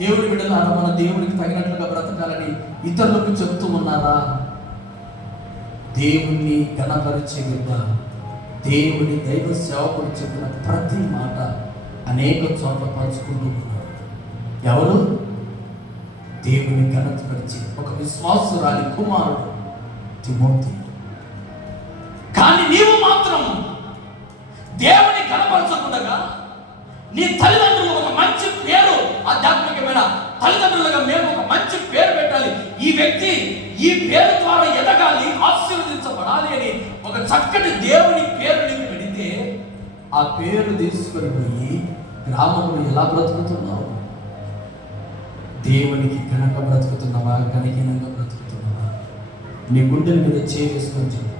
దేవుడి బిడ్డలారా, మన దేవుడికి తగినట్లుగా బ్రతకాలని ఇతరులకు చెప్తూ ఉన్నారా? దేవుణ్ణి ఘనపరిచే బిడ్డ, దేవుని దైవ సేవకుడు చెప్పిన ప్రతి మాట అనేక చోట్ల పంచుకుంటూ ఉన్నారు. ఎవరు? దేవుని ఘనపరిచే ఒక విశ్వాసురాలి కుమారుడు తిమోతి. కానీ నీవు మాత్రం దేవుని ఘనపరచకుండా నీ తల్లిదండ్రులు ఒక మంచి పేరు, ఆధ్యాత్మికమైన తల్లిదండ్రులుగా మేము ఒక మంచి పేరు పెట్టాలి, ఈ వ్యక్తి ఈ పేరు ద్వారా ఎదగాలి, ఆశీర్వదించబడాలి అని ఒక చక్కటి దేవుని పేరు నీకు పెడితే ఆ పేరు తీసుకొని పోయి గ్రామంలో ఎలా బ్రతుకుతున్నావు? దేవునికి ఘనంగా బ్రతుకుతున్నావా, ఘనహీనంగా బ్రతుకుతున్నావా? నీ గుండెల మీద చేసుకొని చెప్పు.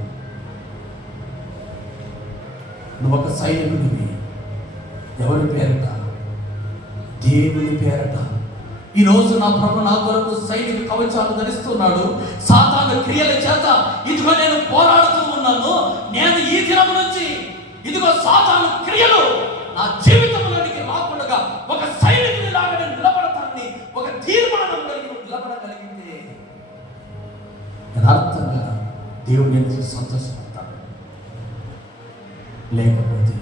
నువ్వు ఒక సైనికుడివి. ఎవరి పేరట? దేవుని పేరట. ఈరోజు నా ప్రభు నా కొరకు సైనిక కవచాలు ధరిస్తున్నాడు. సాతాను క్రియల చేత ఇదిగో నేను పోరాడుతూ ఉన్నాను. నేను ఈ దినం నుంచి ఇదిగో సాతాను క్రియలు నా జీవితంలోనికి రాకుండా ఒక సైనికుని లాగా నేను నిలబడతానని ఒక తీర్మానం కలిగి నిలబడగలిగితే యథార్థంగా దేవుడు నేను సంతోషపడతాడు. లేకపోతే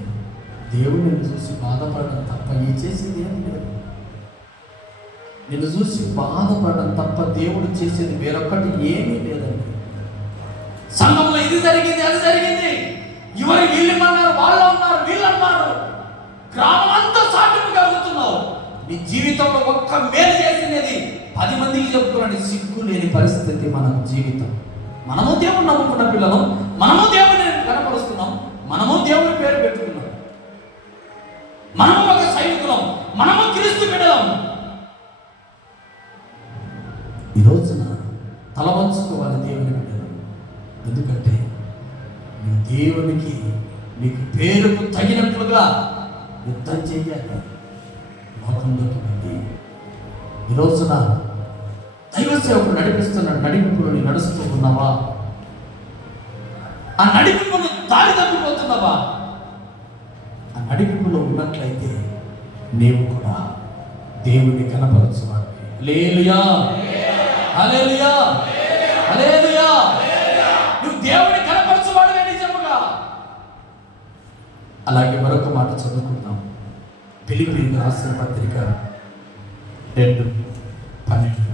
దేవుడు నిన్ను చూసి బాధపడడం తప్ప ఈ చేసేది ఏం లేదు. నిన్ను చూసి బాధపడడం తప్ప దేవుడు చేసేది వేరొకటి ఏమీ లేదండి. సంఘంలో ఇది జరిగింది, అది జరిగింది, ఎవరు వీళ్ళు అన్నారు, వాళ్ళు అన్నారు, వీళ్ళు అన్నారు, గ్రామం అంతా సాటింపు కలుగుతున్నావు. నీ జీవితంలో ఒక్క మేలు చేసినది 10 మందికి చెప్పుకోండి. సిగ్గు లేని పరిస్థితి మన జీవితం. మనము దేవుని నమ్ముకున్న పిల్లలు, మనము దేవుని కనపరుస్తున్నాం, మనము దేవుని పేరు పెట్టుకున్నాం, మనము ఒక సైనికులం, మనము క్రీస్తు బిడ్డలం. ఈ రోజున తలవంచుకోవాలి దేవుని బిడ్డలు. ఎందుకంటే నీ దేవునికి నీకు పేరుకు తగినట్లుగా యుద్ధం చేయాలి. లోకంలోకి వెళ్ళి ఈ రోజున దైవ సేవకుడు నడిపిస్తున్న నడిపింపులో నీ నడుస్తూ ఉన్నావా? ఆ నడిపింపును దారి తప్పిపోతున్నావా? ఆ నడిపింపులో ఉన్నట్లయితే నీవు కూడా దేవుని కనపరచువాడు. హల్లెలూయా, హల్లెలూయా, హల్లెలూయా. నువ్వు దేవుని కనపరచువాడువే నిజముగా. అలాగే మరొక మాట చదువుకుందాం. ఫిలిప్పీయులకు రాసిన పత్రిక 2:12.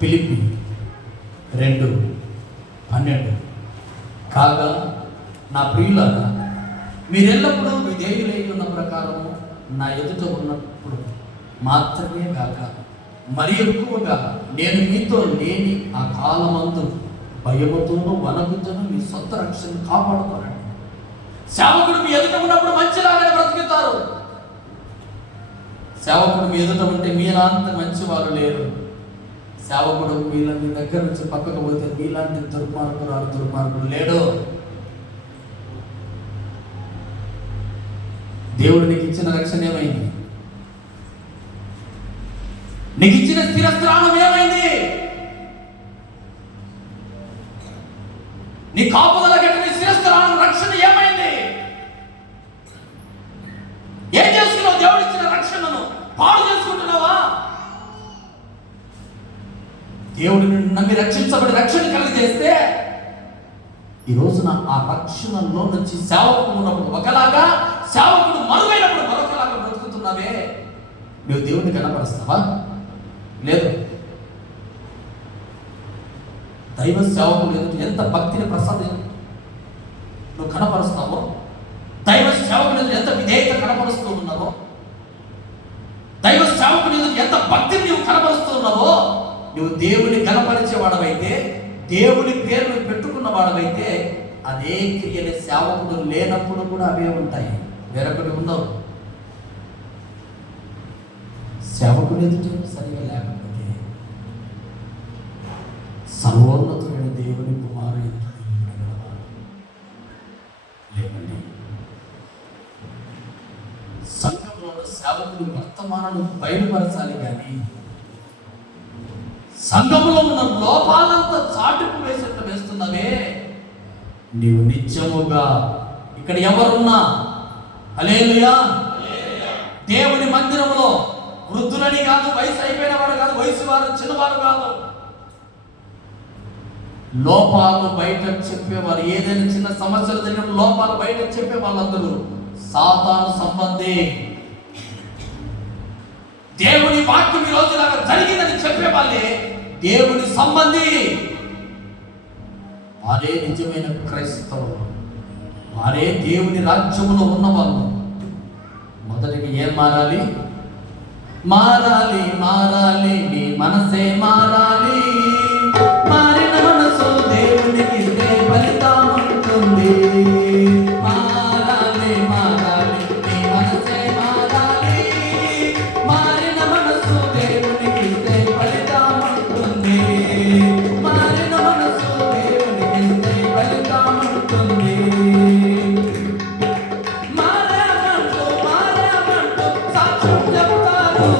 ఫిలిప్పీ 2:12. కాగా నా ప్రియులారా, మీరెల్లప్పుడూ విధేయులై ఉన్న ప్రకారము నా ఎదుట ఉన్నప్పుడు మాత్రమే కాక మరి ఎక్కువగా నేను మీతో లేని ఆ కాలమందు భయముతోనూ వణకుతోనూ మీ సొంత రక్షణ కాపాడుకోనండి. సేవకుడు మీ ఎదుట ఉన్నప్పుడు మంచిలాగానే బ్రతుకుతారు. సేవకుడు మీ ఎదుట ఉంటే మీలాంటి మంచి వారు లేరు. సేవకుడు మీ దగ్గర నుంచి పక్కకు పోతే మీలాంటి దుర్మార్గుడు లేడు. దేవుడు నీకు ఇచ్చిన రక్షణ ఏమైంది? నీకు ఇచ్చిన స్థిరస్థానం ఏమైంది? నీ కాపుదల గట్టిన స్థిరస్థానం రక్షణ ఏమైంది? దేవుడిని నమ్మి రక్షించబడి రక్షణ కలిగజేస్తే ఈ రోజున ఆ రక్షణలో నుంచి సేవకుడు ఉన్నప్పుడు ఒకలాగా, సేవకుడు మరుగైనప్పుడు మరొకలాగా బ్రతుకుతున్నావే. నువ్వు దేవుడిని కనపరుస్తావా? లేదు. దైవ సేవకులు ఎంత భక్తిని ప్రసాదం నువ్వు కనపరుస్తావో, దైవ సేవకులు ఎంత విధేయత కనపరుస్తూ ఉన్నావో, దైవ సేవకులు ఎంత భక్తిని నువ్వు కనపరుస్తూ ఉన్నావో, నువ్వు దేవుని కనపరిచేవాడవైతే, దేవుని పేరును పెట్టుకున్న వాడవైతే, అదే క్రియలే సేవకుడు లేనప్పుడు కూడా అవే ఉంటాయి. వేరొకటి ఉండవు. సేవకుడు ఎదుట సరిగా లేకపోతే సర్వోన్నతుడైన దేవుని కుమారుడు లేదండి. సంఘంలో సేవకుడు వర్తమానాలను బయలుపరచాలి కానీ సంఘంలో ఉన్న లోపాలంతా చాటుకు వేసేట్టు వేస్తున్నవే. నీవు నిత్యముగా ఇక్కడ ఎవరున్నా హల్లెలూయా, దేవుని మందిరంలో వృద్ధులని కాదు, వయసు అయిపోయిన వాడు కాదు, వయసు వారు చిన్నవారు కాదు, లోపాలు బయట చెప్పేవారు, ఏదైనా చిన్న సమస్యలు జరిగిన లోపాలు బయట చెప్పే వాళ్ళందరూ సాతాను సంబంధి. దేవుని వాక్యం ఈ రోజు లాగా జరిగిందని చెప్పే వాళ్ళే దేవుని సంబంధి. వారే నిజమైన క్రైస్తవులు, వారే దేవుని రాజ్యములో ఉన్నవాళ్ళు. మొదటిగా ఏం మారాలి? మారాలి, మారాలి, నీ మనసే మారాలి. మారిన మనసు దేవునికి ఫలితం ఉంటుంది. మారాలి, మారాలి, నీ మనసే మారాలి. మారిన మనసు దేవునికి ఫలితం ఉంటుంది. మారిన మనసు దేవునికి ఫలితం ఉంటుంది. మారామంటూ మారామంటూ సాక్ష్యం చెప్తారు.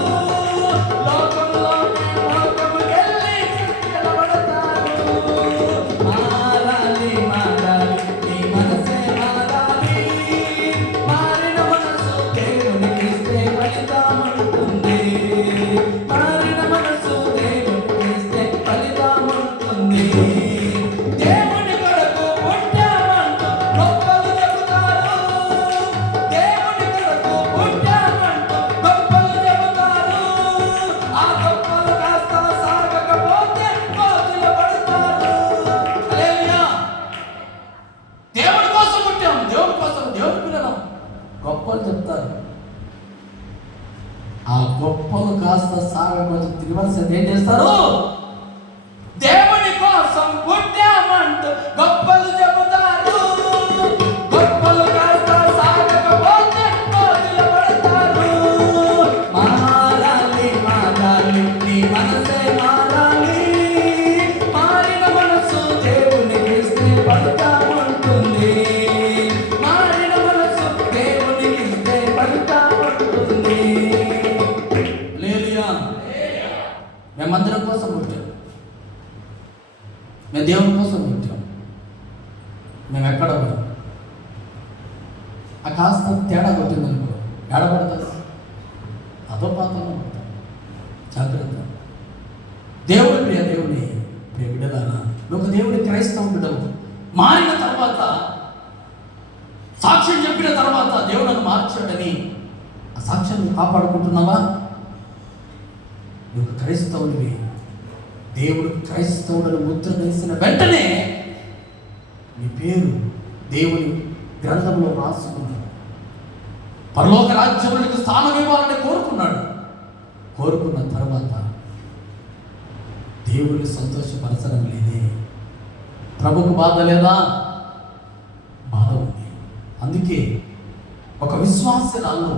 గొప్పలు చెప్తారు. ఆ గొప్పలు కాస్త సాగకపోతే తిరిగి ఏం చేస్తారు? దేవుని కోసం పుట్టామంటూ గొప్పలు చెబుతారు. గొప్పలు కాస్త సాగకపోతే కోతులు పడతారు. మారాలి, మారాలి, నీ మనసే మారాలి. మారిన మనసు దేవునికి ఇస్తే ఫలితం ఉంటుంది. మారిన మనసు దేవునికి ఇస్తే ఫలితం ఉంటుంది. హల్లెలూయా. మేమందరం కోసం పుట్టాం, మేము దేవుని కోసం పుట్టాం. మేము ఎక్కడ ఉన్నాం? ఆ కాస్త తేడా కొట్టిందనుకో, ఏడబడతారు, అదో పాత్రలో ఉంటాం. జాగ్రత్త. దేవుడి ప్రియ దేవుని ప్రియ బిడ్డలారా, ఒక దేవుడి క్రైస్తవ బిడ్డలు మారిన తర్వాత, సాక్ష్యం చెప్పిన తర్వాత దేవుడు మార్చాడని ఆ సాక్ష్యాన్ని కాపాడుకుంటున్నావా? నువ్వు క్రైస్తవుడివి. దేవుడు క్రైస్తవులను ముద్ర వేసిన వెంటనే నీ పేరు దేవుని గ్రంథంలో రాసుకున్నాడు. పరలోక రాజ్యములకు స్థానం ఇవ్వాలని కోరుకున్నాడు. కోరుకున్న తర్వాత దేవుని సంతోషపరచడం లేదే. ప్రభుకు బాధ లేదా? బాధ ఉంది. అందుకే ఒక విశ్వాసరాలు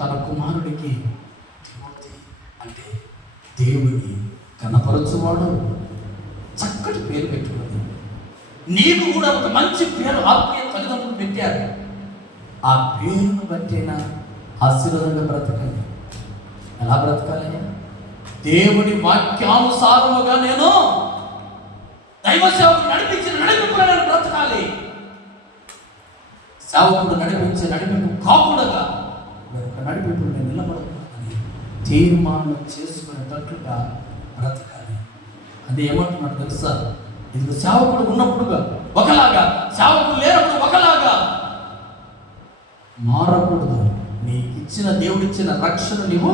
తన కుమారుడికి తిమోతి అంటే దేవుని కనపరచువాడు చక్కటి పేరు పెట్టుకుంది. నీకు కూడా ఒక మంచి పేరు ఆత్మీయ తల్లిదండ్రులు పెట్టారు. ఆ పేరును బట్టేనా ఆశీర్వాదంగా బ్రతకండి. ఎలా బ్రతకాలి? దేవుని వాక్యానుసారముగా నేను దైవ సేవకు నడిపించిన నడిపింపులను బ్రతకాలి. సేవకుడు నడిపించే నడిపింపు కాకుండా మరొక నడిపింపు నేను నిలబడకూడదని తీర్మానం చేసుకునేటట్లుగా బ్రతకాలి. అది ఏమంటున్నాడు తెలుసా? ఇది సేవకుడు ఉన్నప్పుడుగా ఒకలాగా, సేవకుడు లేనప్పుడు ఒకలాగా మారకూడదు. నీకు ఇచ్చిన దేవుడిచ్చిన రక్షణ నీవు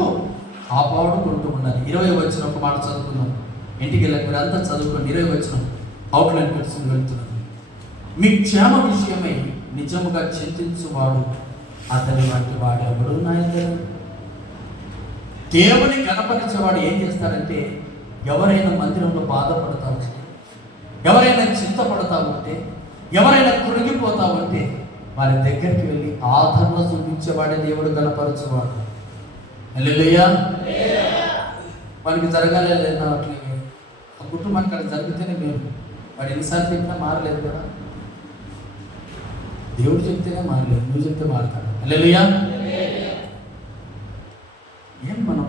కాపాడుకుంటూ ఉండాలి. 20 వచ్చిన ఒక మాట చదువుకున్నాం. ఇంటికి వెళ్ళక మీరు అంతా చదువుకోండి. 20 వచ్చిన అవుట్లైన్ పెట్టుకుని వెళ్తున్నాను. మీ క్షేమ విషయమై నిజముగా చింతించువాడు అతని వంటి వాడెవడు నాయన. దేవుని కనపరిచేవాడు ఏం చేస్తాడంటే, ఎవరైనా మందిరంలో బాధపడతా ఉంటే, ఎవరైనా చింతపడతా ఉంటే, ఎవరైనా కృంగిపోతా ఉంటే వారి దగ్గరికి వెళ్ళి ఆదరణ చూపించేవాడే దేవుడు కనపరచేవాడు. హల్లెలూయా. వానికి జరగాలి లేదా అట్లే ఆ కుటుంబానికి అక్కడ జరిగితేనే మీరు వాడు ఎన్నిసార్లు చెప్పినా మారలేదు కదా. దేవుడు చెప్తేనే మారలేదు, నువ్వు చెప్తే మారుతాడు. హల్లెలూయా. ఏం మనం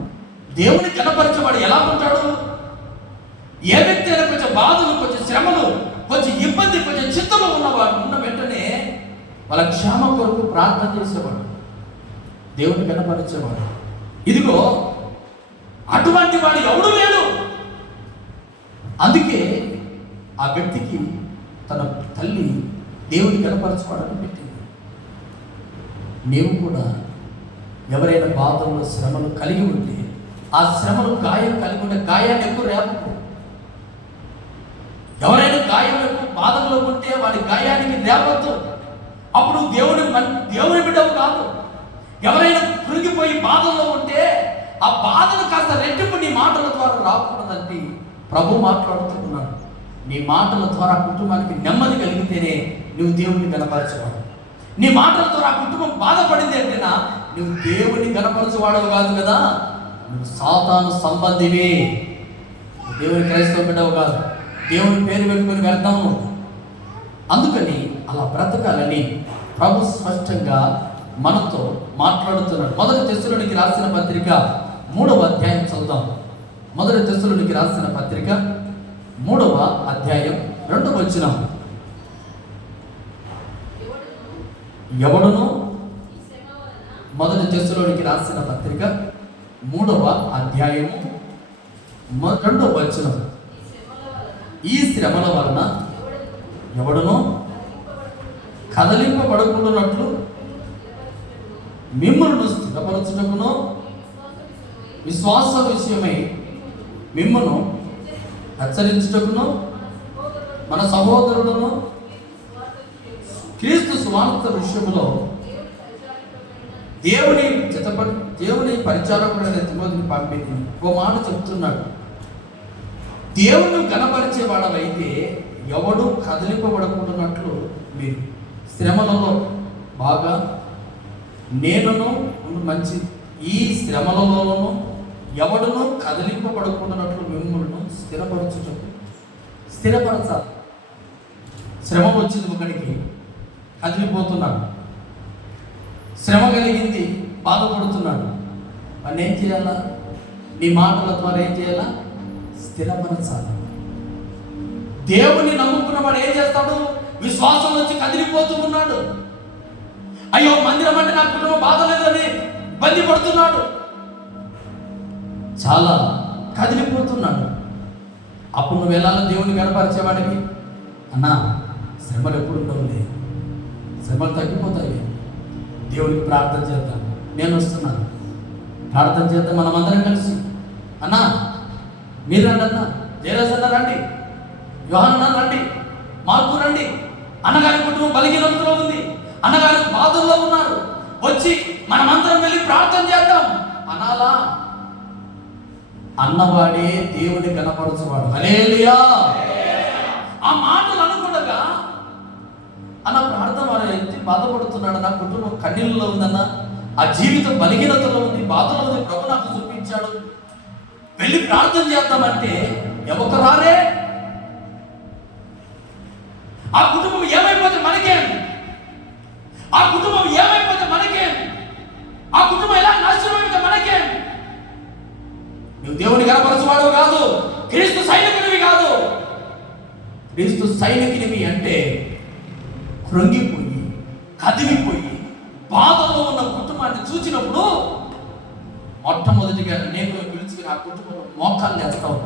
దేవుని కనపరిచేవాడు ఎలా ఉంటాడు? ఏ వ్యక్తి అయినా కొంచెం బాధలు, కొంచెం శ్రమలు, కొంచెం ఇబ్బంది, కొంచెం చింతలో ఉన్నవాడు ఉన్న వెంటనే వాళ్ళ క్షేమ కొరకు ప్రార్థన చేసేవాడు, దేవుని కనపరిచేవాడు. ఇదిగో అటువంటి వాడు ఎవడు లేడు. అందుకే ఆ వ్యక్తికి తన తల్లి దేవుని కనపరచుకోవడానికి పెట్టింది. నీవు కూడా ఎవరైనా బాధల్లో శ్రమలు కలిగి ఉంటే, ఆ శ్రమలు గాయం కలిగి ఉంటే గాయాన్ని ఎక్కువ రేపకు. ఎవరైనా గాయం ఎక్కువ బాధల్లో ఉంటే వాడి గాయానికి రేపొద్దు. అప్పుడు దేవుని బిడ్డవు కాదు. ఎవరైనా కృంగిపోయి బాధల్లో ఉంటే ఆ బాధను కాస్త రెట్టింపు నీ మాటల ద్వారా రాకూడదంటే ప్రభు మాట్లాడుతున్నాడు. నీ మాటల ద్వారా కుటుంబానికి నెమ్మది కలిగితేనే నువ్వు దేవుని కనపరచేవాడు. నీ మాటల ద్వారా కుటుంబం బాధపడింది అంటేనా నువ్వు దేవుని కనపరచేవాడవు కాదు కదా, నువ్వు సాతాను సంబంధివే. దేవుని క్రైస్తవ బిడ్డవు కాదు, దేవుని పేరు పెట్టుకొని వెళ్తాము. అందుకని అలా బ్రతకాలని ప్రభు స్పష్టంగా మనతో మాట్లాడుతున్నాడు. 1 తెస్సలోనికి రాసిన పత్రిక 3వ అధ్యాయం చదువుదాం. 1 తెస్సలోనికి రాసిన పత్రిక 3వ అధ్యాయం 2వ వచనం. ఎవడును 1 తెస్సలోనికి రాసిన పత్రిక 3వ అధ్యాయం 2వ వచనం. ఈ శ్రమల వలన ఎవడును కదలింపబడకుండానట్లు మిమ్ములను స్థిరపరచుటకును విశ్వాస విషయమై మిమ్మును హెచ్చరించుటకును మన సహోదరులను క్రీస్తు సువార్త విషయంలో దేవుని పరిచారకుడైన తిమోతిని పంపింది. ఓ మాట చెప్తున్నాడు, దేవుని కనపరిచేవాడవైతే ఎవడు కదిలింపబడకుండానట్లు మీరు శ్రమలలో బాగా నేనును మంచి ఈ శ్రమలలోనూ ఎవడును కదిలింపబడకుండానట్లు మిమ్మల్ని స్థిరపరచాలి. శ్రమ వచ్చింది, ఒకడికి కదిలిపోతున్నాడు, శ్రమ కలిగింది, బాధపడుతున్నాడు. వాడిని ఏం చేయాలా? నీ మాటల ద్వారా ఏం చేయాలా? స్థిరపరచాలి. దేవుని నమ్ముకున్న వాడు ఏం చేస్తాడు? విశ్వాసం వచ్చి కదిలిపోతూ ఉన్నాడు. అయ్యో మందిరం అంటే నా కుటుంబం బాధ లేదని ఇబ్బంది పడుతున్నాడు, చాలా కదిలిపోతున్నాడు. అప్పుడు నువ్వు వెళ్ళాలి దేవుని కనపరిచేవాడికి. అన్నా శ్రమలు ఎప్పుడు ఉండవులే, శ్రమలు తగ్గిపోతాయి, దేవునికి ప్రార్థన చేద్దాం, నేను వస్తున్నాను, ప్రార్థన చేద్దాం మనమందరం కలిసి. అన్నా మీరు రండి, అన్న జయరాజ్ అన్న రండి, యోహాన్ అన్న రండి, మార్కు రండి, అన్నగారి కుటుంబం బలహీనతలో ఉంది, అన్నగారి బాధల్లో ఉన్నారు, వచ్చి మనమందరం వెళ్ళి ప్రార్థన చేద్దాం అనాలా? అన్నవాడే దేవుని కనపరచువాడు. హల్లెలూయా. ఆ మాటలు అనుకుండగా అన్న ప్రార్థన వాడు ఎత్తి బాధపడుతున్నాడు, నా కుటుంబం కన్నీళ్ళలో ఉందన్న, ఆ జీవితం బలహీనతలో ఉంది, బాధలో ఉంది, ప్రభు నాకు చూపించాడు, వెళ్ళి ప్రార్థన చేద్దామంటే ఎవరు రారే? ఆ కుటుంబం ఏమైపోతే మనకేం? ఆ కుటుంబం ఏమైపోతే మనకేం? ఆ కుటుంబం ఎలా నాశనం అయితే మనకేం? నువ్వు దేవుని కనపరచువాడు కాదు, క్రీస్తు సైనికునివి కాదు. క్రీస్తు సైనికునివి అంటే కృంగిపోయి కదిలిపోయి బాధలో ఉన్న కుటుంబాన్ని చూసినప్పుడు మొట్టమొదటిగా నేను పిలిచి ఆ కుటుంబంలో మోకాళ్ళు వేస్తావు.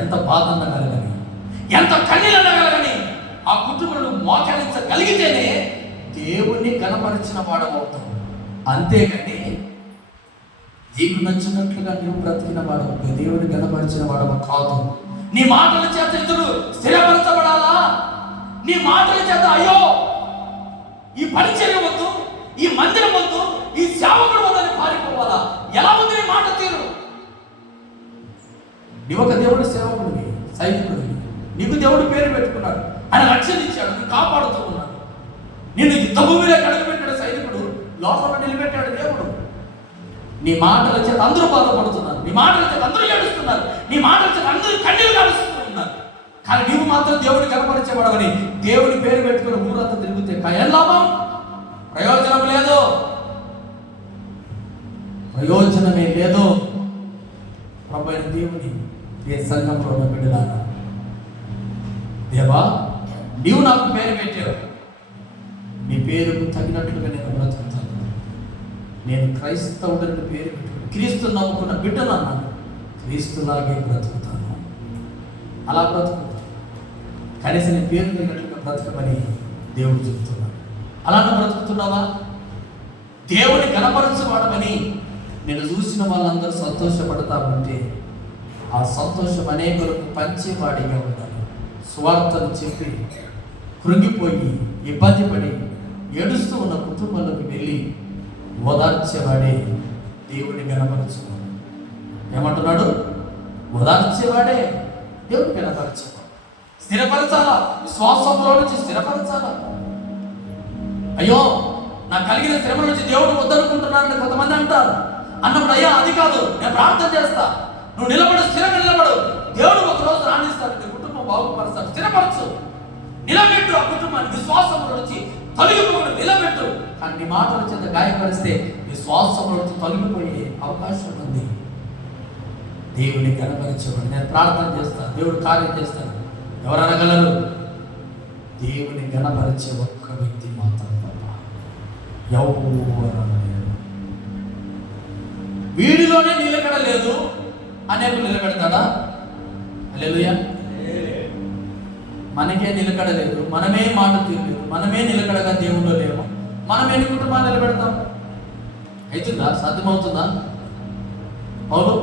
ఎంత బాధ అనగలగని, ఎంత కన్నీళ్ళు అనగలగని ఆ కుటుంబంలో మోకరించగలిగితేనే దేవుణ్ణి కనపరిచిన వాడమవుతాం. అంతేగాని నీకు నచ్చినట్లుగా నీవు బ్రతికిన వాడవు, దేవుని కనపరిచిన వాడవు కాదు. నీ మాటల చేత ఇతరులు స్థిరపరచబడాలా? నీ మాటల చేత అయ్యో ఈ పరిచర్య వద్దు, ఈ మందిరం వద్దు, ఈ సేవకుడు వద్దని పారిపోవాలా? ఎలా ఉంది నీ మాట తీరు? నీ ఒక దేవుడి సేవకుడివి, సైనికుడివి, నీకు దేవుడు పేరు పెట్టుకున్నాడు, ఆయన రక్షణ ఇచ్చాడు, నువ్వు కాపాడుతూ ఉన్నాడు. నిన్ను యుద్ధ భూమిలో కడుగుపెట్టాడు సైనికుడు, లోకంలో నిలబెట్టాడు దేవుడు. నీ మాటల చేత అందరూ బాధపడుతున్నారు, నీ మాటల చేత అందరూ ఏడుస్తున్నారు, నీ మాటల చేత అందరూ కన్నీరు కాలుస్తూ ఉన్నారు. కానీ నీవు మాత్రం దేవుడిని కనపరిచేవాడవని దేవుడి పేరు పెట్టుకుని ఊరంతా తిరిగితే ఏం లాభం? ప్రయోజనం లేదు, ప్రయోజనమే లేదు. ప్రభువైన దేవుని ఏ సంఘంలో ఉన్న బిడ్డలారా, దేవా నీవు నాకు పేరు పెట్టావు, నీ పేరుకు తగినట్లుగా నేను బ్రతుకుతాను. నేను క్రైస్తవుడిని పేరు పెట్టాను, క్రీస్తు నమ్ముకున్న బిడ్డను అన్నాను, క్రీస్తులాగే బ్రతుకుతాను. అలా బ్రతుకుతాను, కనీసం నీ పేరు తగినట్లుగా బ్రతకమని దేవుడు చెబుతున్నాడు. అలానే బ్రతుకుతున్నావా? దేవుని కనపరచబడమని నేను చూసిన వాళ్ళందరూ సంతోషపడతా ఉంటే ఆ సంతోషం అనేకులకు పంచేవాడిగా ఉండాలి. స్వార్థను చెప్పి కృంగిపోయి ఇబ్బంది పడి ఏడుస్తూ ఉన్న కుటుంబంలోకి వెళ్ళి ఓదార్చేవాడే దేవుడిని కనపరచువాడు. ఏమంటున్నాడు? ఓదార్చేవాడే దేవుడిని కనపరచేవాడు. స్థిరపరచాలా, విశ్వాసంలో నుంచి స్థిరపరచాలా. అయ్యో నాకు కలిగిన శ్రమ నుంచి దేవుడు వద్దనుకుంటున్నారని కొంతమంది అంటారు. అన్నప్పుడు అయ్యా అది కాదు, నేను ప్రార్థన చేస్తా, నువ్వు నిలబడు, స్థిరంగా నిలబడు, దేవుడు ఒకరోజు రాణిస్తాడు, నీ కుటుంబం బాగుపరుస్తాడు. స్థిరపరచు, నిలబెట్టు, ఆ కుటుంబాన్ని విశ్వాసంలో నుంచి తొలగిపోయి నిలబెట్టు. కానీ నీ మాటల చేత గాయపరిస్తే విశ్వాసంలో నుంచి తొలగిపోయే అవకాశం ఉంది. దేవుని కనపరిచేవాడు. నేను ప్రార్థన చేస్తాను, దేవుడు కార్యం చేస్తాను. ఎవరు అనగలరు? దేవుని కనపరిచే ఒక్క వ్యక్తి మాత్రం తప్ప ఎవరు. వీడిలోనే నిలకడలేదు, అనేకులు నిలబెడతాడా? హల్లెలూయా. మనకే నిలకడలేదు, మనమే మాట తీరలేదు, మనమే నిలకడగా దేవుల్లో లేము, మనం ఎన్ని కుటుంబాలు నిలబెడతాం? అవుతుందా? సాధ్యమవుతుందా? అవును,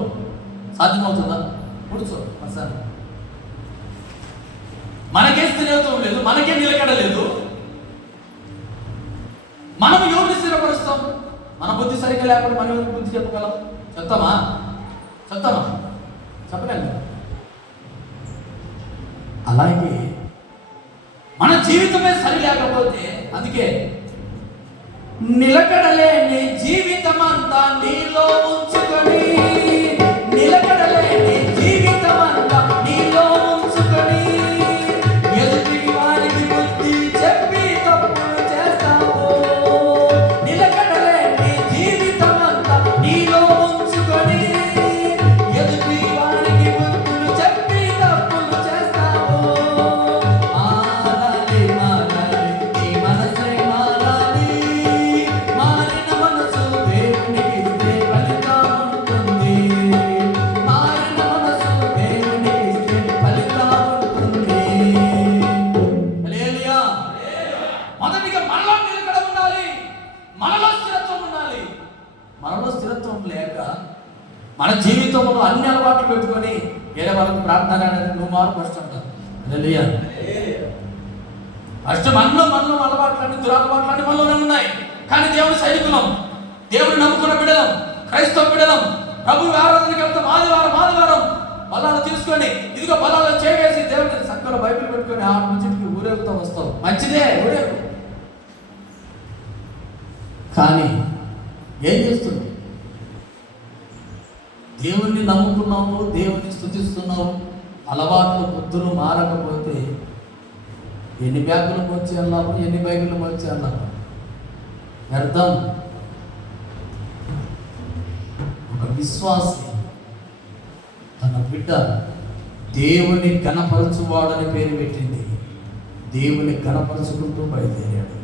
సాధ్యమవుతుందా? కూర్చో. సార్, మనకే స్థిరత్వం లేదు, మనకే నిలకడలేదు, మనం ఎవరిని స్థిరపరుస్తాం? మన బుద్ధి సరిగ్గా లేకుండా మనం ఎవరికి బుద్ధి చెప్పగలం? చెప్తామా? చెప్పలేము. అలాగే మన జీవితమే సరి లేకపోతే, అందుకే నిలకడలేని జీవితం అంతా నీలో ఉంచుకొని, నిలకడలేని జీవితం అంతా నీలో ఉంచుకొని, ఎదుటి వారికి బుద్ధి చెప్పి తప్పులు చేస్తావు. నిలకడలేని జీవితం అంతా నీలో ఉంచుకొని, ఎదుటి వారికి బుద్ధులు చెప్పి తప్పులు చేస్తావు. మారాలి, మారాలి, నీ మనసే మారాలి. మారిన మనసు దేవునికి ఇస్తే ఫలితం ఉంటుంది. మారిన మనసు దేవునికి ఇస్తే ఫలితం ఉంటుంది. హల్లెలూయా. మొదటిగా మనలో నిలకడ ఉండాలి, మనలో స్థిరత్వం ఉండాలి. మనలో స్థిరత్వం లేక మన జీవితంలో అన్ని అలవాట్లు పెట్టుకొని వేరే వాళ్ళకు ప్రార్థన అనేది నువ్వు మారు ఫస్ట్ అంటారు. హల్లెలూయా. ఫస్ట్ మనలో అలవాట్లన్నీ, దురలవాట్లన్నీ మనలోనే ఉన్నాయి. కానీ దేవుని సైనికులం, దేవుని నమ్ముకున్న బిడ్డలం, క్రైస్తవ బిడ్డలం, ప్రభు ఆరాధనకి వెళ్తాం. ఆదివారం బలాలు తీసుకొని, ఇదిగో బలాలు చేసి దేవుని చక్కగా బైబిల్ పెట్టుకొని ఆ ముచ్చికి ఊరేగుతూ వస్తాం. మంచిదే, ఊరేగు. కానీ ఏం చేస్తున్నావు? దేవుణ్ణి నమ్ముకున్నావు, దేవుణ్ణి స్తుతిస్తున్నావు, అలవాట్లు బుద్ధులు మారకపోతే ఎన్ని బ్యాగులు మోచి అన్నాము, ఎన్ని బైబిల్ మోచి అన్నాము, వ్యర్థం. ఒక విశ్వాసి తన బిడ్డ దేవుని ఘనపరచువాడని పేరు పెట్టింది, దేవుని ఘనపరచుకుంటూ బయలుదేరాడు.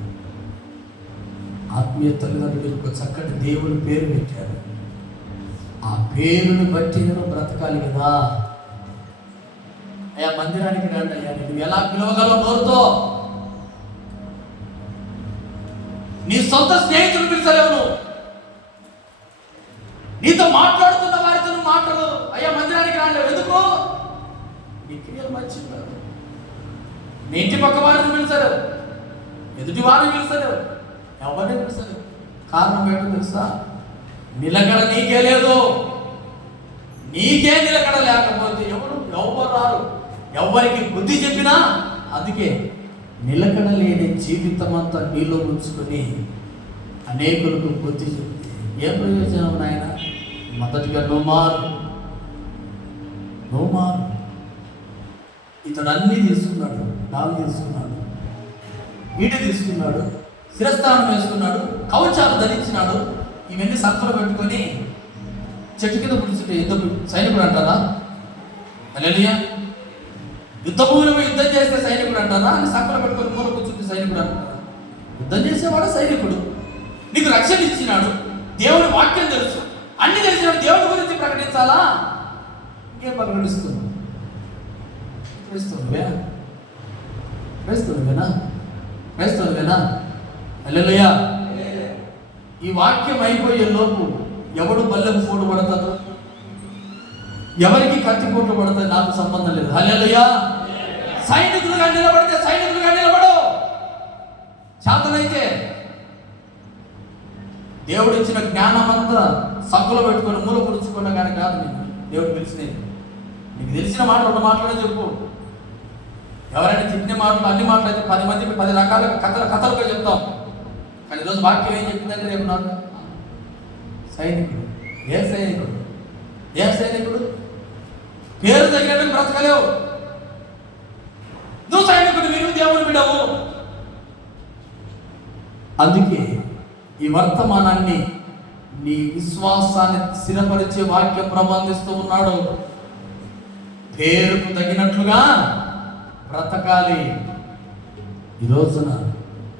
ఆత్మీయ తల్లిదండ్రులు ఒక చక్కటి దేవుని పేరు పెట్టారు. ఆ పేరుని బట్టి నేను బ్రతకాలి కదా. అయ్యా మందిరానికి రండి అయ్యా. నువ్వు ఎలా పిలవగలవు నోరుతో? నీ సొంత స్నేహితులు పిలిచలేవు నువ్వు. నీతో మాట్లాడుతున్న వారితో నువ్వు మాట్లాడు. అయ్యా మందిరానికి రాలేవు ఎందుకు? నీ క్రియలు మంచివి కాదు. నీ ఇంటి పక్క వారిని పిలిచలేవు, ఎదుటి వారిని పిలిచలేవు, ఎవరిని పిలిచలేవు. కారణం ఏంటో తెలుసా? నిలకడ నీకే లేదు. నీకే నిలకడ లేకపోతే ఎవరు రారు, ఎవరికి బుద్ధి చెప్పినా. అందుకే నిలకడ లేని జీవితం అంతా నీలో ఉంచుకొని అనేకులకు బుద్ధి చెప్తే ఏ ప్రయోజనం నాయన? మొదటిగా నువ్వు మారు. ఇతడు అన్నీ తీసుకున్నాడు, నాలు తీసుకున్నాడు, వీటి తీసుకున్నాడు, శిరస్థానం వేసుకున్నాడు, కవచాలు ధరించినాడు. ఇవన్నీ సంఖ్యలో పెట్టుకొని చెట్టు కింద పుడిచుంటే సైనికుడు అంటారా? హల్లెలూయా. యుద్ధ భూమిలో యుద్ధం చేస్తే సైనికుడు అంటారా? అని సంఖ్యలో పెట్టుకొని మూల కూర్చుంటే సైనికుడు అంటారా? యుద్ధం చేసేవాడు సైనికుడు. నీకు రక్షణ ఇచ్చినాడు, దేవుడి వాక్యం తెలుసు, అన్ని తెలిసినాడు. దేవుడి గురించి ప్రకటించాలా? ఇంకేం ప్రకటిస్తున్నావు? క్రైస్తవులువేనా? హల్లెలూయా. ఈ వాక్యం అయిపోయే లోపు ఎవడు బల్లెం పోటు పడతాడు, ఎవరికి కత్తిపోట్లు పడతాడు, నాకు సంబంధం లేదు. హల్లెలూయా. సైనికులుగా నిలబడితే సైనికులుగా నిలబడు. చేతనైతే దేవుడు ఇచ్చిన జ్ఞానం అంతా సంఖ్యలో పెట్టుకొని మూల పుడుచుకున్నా కానీ కాదు. నేను దేవుడు పిలిచినది నీకు తెలిసిన మాట 2 మాటలు చెప్పు. ఎవరైనా తిట్టిన మాటలు అన్ని మాటలు అయితే 10 మందికి 10 రకాల కథలుగా చెప్తాం. కానీ ఈరోజు వాక్యం ఏం చెప్పిందంటే రేపు నాకు సైనికుడు. ఏ సైనికుడు? పేరు తగినట్టు బ్రతకలేవు. నువ్వు సైనికుడు, మీరు దేవుని బిడ్డవు. అందుకే ఈ వర్తమానాన్ని నీ విశ్వాసాన్ని స్థిరపరిచే వాక్యం ప్రబంధిస్తూ ఉన్నాడు. పేరుకు తగినట్లుగా బ్రతకాలి. ఈ రోజున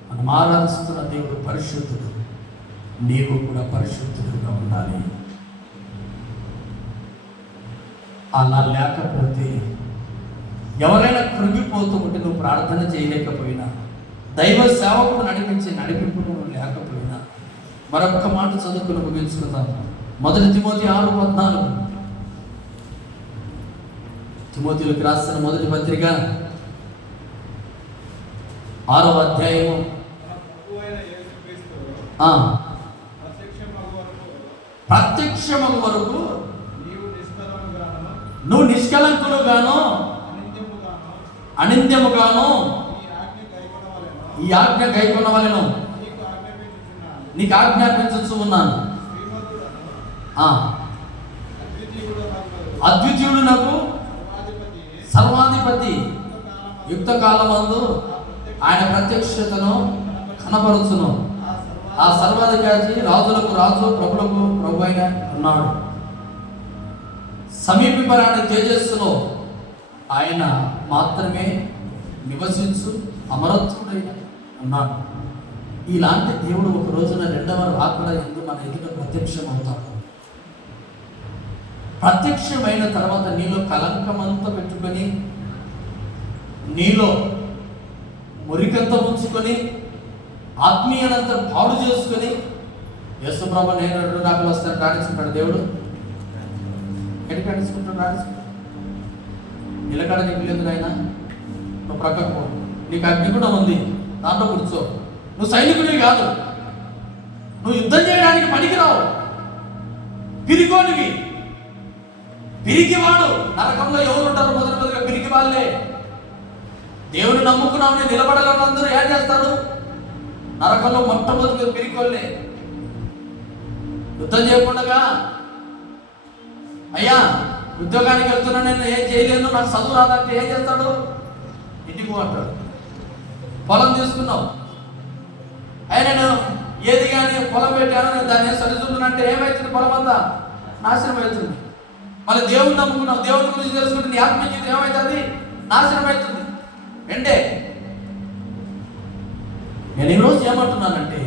మనం ఆరాధిస్తున్న దేవుడు పరిశుద్ధుడు. నీవు కూడా పరిశుద్ధుడుగా ఉండాలి. అలా లేకపోతే ఎవరైనా కృంగిపోతూ ఉంటే నువ్వు ప్రార్థన చేయలేకపోయినా, దైవ సేవకుడు నడిపించే నడిపింపును లేకపోయినా, మరొక్క మాట చదువుకుని ముగించుకుందాం. 1 తిమోతి 6:14. తిమోతిలకు రాసిన మొదటి పత్రిక 6వ అధ్యాయము ప్రత్యక్షమగు వరకు నువ్వు నిష్కలంకులుగాను అనింద్యముగాను ఈ ఆజ్ఞ గైకొనవలెను నీకు ఆజ్ఞాపించు ఉన్నాను. అద్వితీయుడు నాకు సర్వాధిపతి యుక్త కాలమందు ఆయన ప్రత్యక్షతను కనపరుచును. ఆ సర్వాధికారి రాజులకు రాజు, ప్రభులకు ప్రభు అయిన ఉన్నాడు. సమీపరాని తేజస్సులో ఆయన మాత్రమే నివసించు అమరత్వుడైన ఉన్నాడు. ఇలాంటి దేవుడు ఒక రోజున 2వ రాకడ యందు మన ఎదుట ప్రత్యక్షం అవుతాడు. ప్రత్యక్షమైన తర్వాత నీలో కలంకమంతా పెట్టుకొని, నీలో మురికంతా ఉంచుకొని, ఆత్మీయనంతా పాడు చేసుకొని, యేసుప్రభు నేను 2 రాకలు వస్తాను రాణించుకుంటాడు దేవుడు. ఎక్కడికి రాణించుకుంటాడు? రాణించుకుంటాడు. నిలకడ నీకు లేదు నాయన, నువ్వు ప్రక్కకు పో. నీకు అగ్ని కూడా ఉంది, దాంట్లో కూర్చో. నువ్వు సైనికుడివి కాదు, నువ్వు యుద్ధం చేయడానికి పనికిరావు, పిరికోనివి. పిరికివాడు నరకంలో ఎవరు ఉంటారు? మొదటిగా పిరికి వాళ్ళే. దేవుని నమ్ముకున్నామని నిలబడాలని అందరూ ఏం చేస్తారు? నరకంలో మొట్టమొదటిగా పిరికోళ్ళే. యుద్ధం చేయకుండా అయ్యా ఉద్యోగానికి వెళ్తున్నా, నేను ఏం చేయలేను, నాకు చదువు రాదంటే ఏం చేస్తాడు? ఇంటికి అంటాడు. పొలం తీసుకున్నావు, అయ్యా నేను ఏది కానీ పొలం పెట్టాను, నేను దాన్ని సరిచుంటున్నంటే ఏమవుతుంది? పొలం అంతా నాశనం అవుతుంది. మళ్ళీ దేవుని నమ్ముకున్నావు, దేవుని గురించి తెలుసుకుంటే నీ ఆత్మ జీవితం ఏమవుతుంది? నాశనం అవుతుంది. అంటే నేను ఈరోజు ఏమంటున్నానంటే,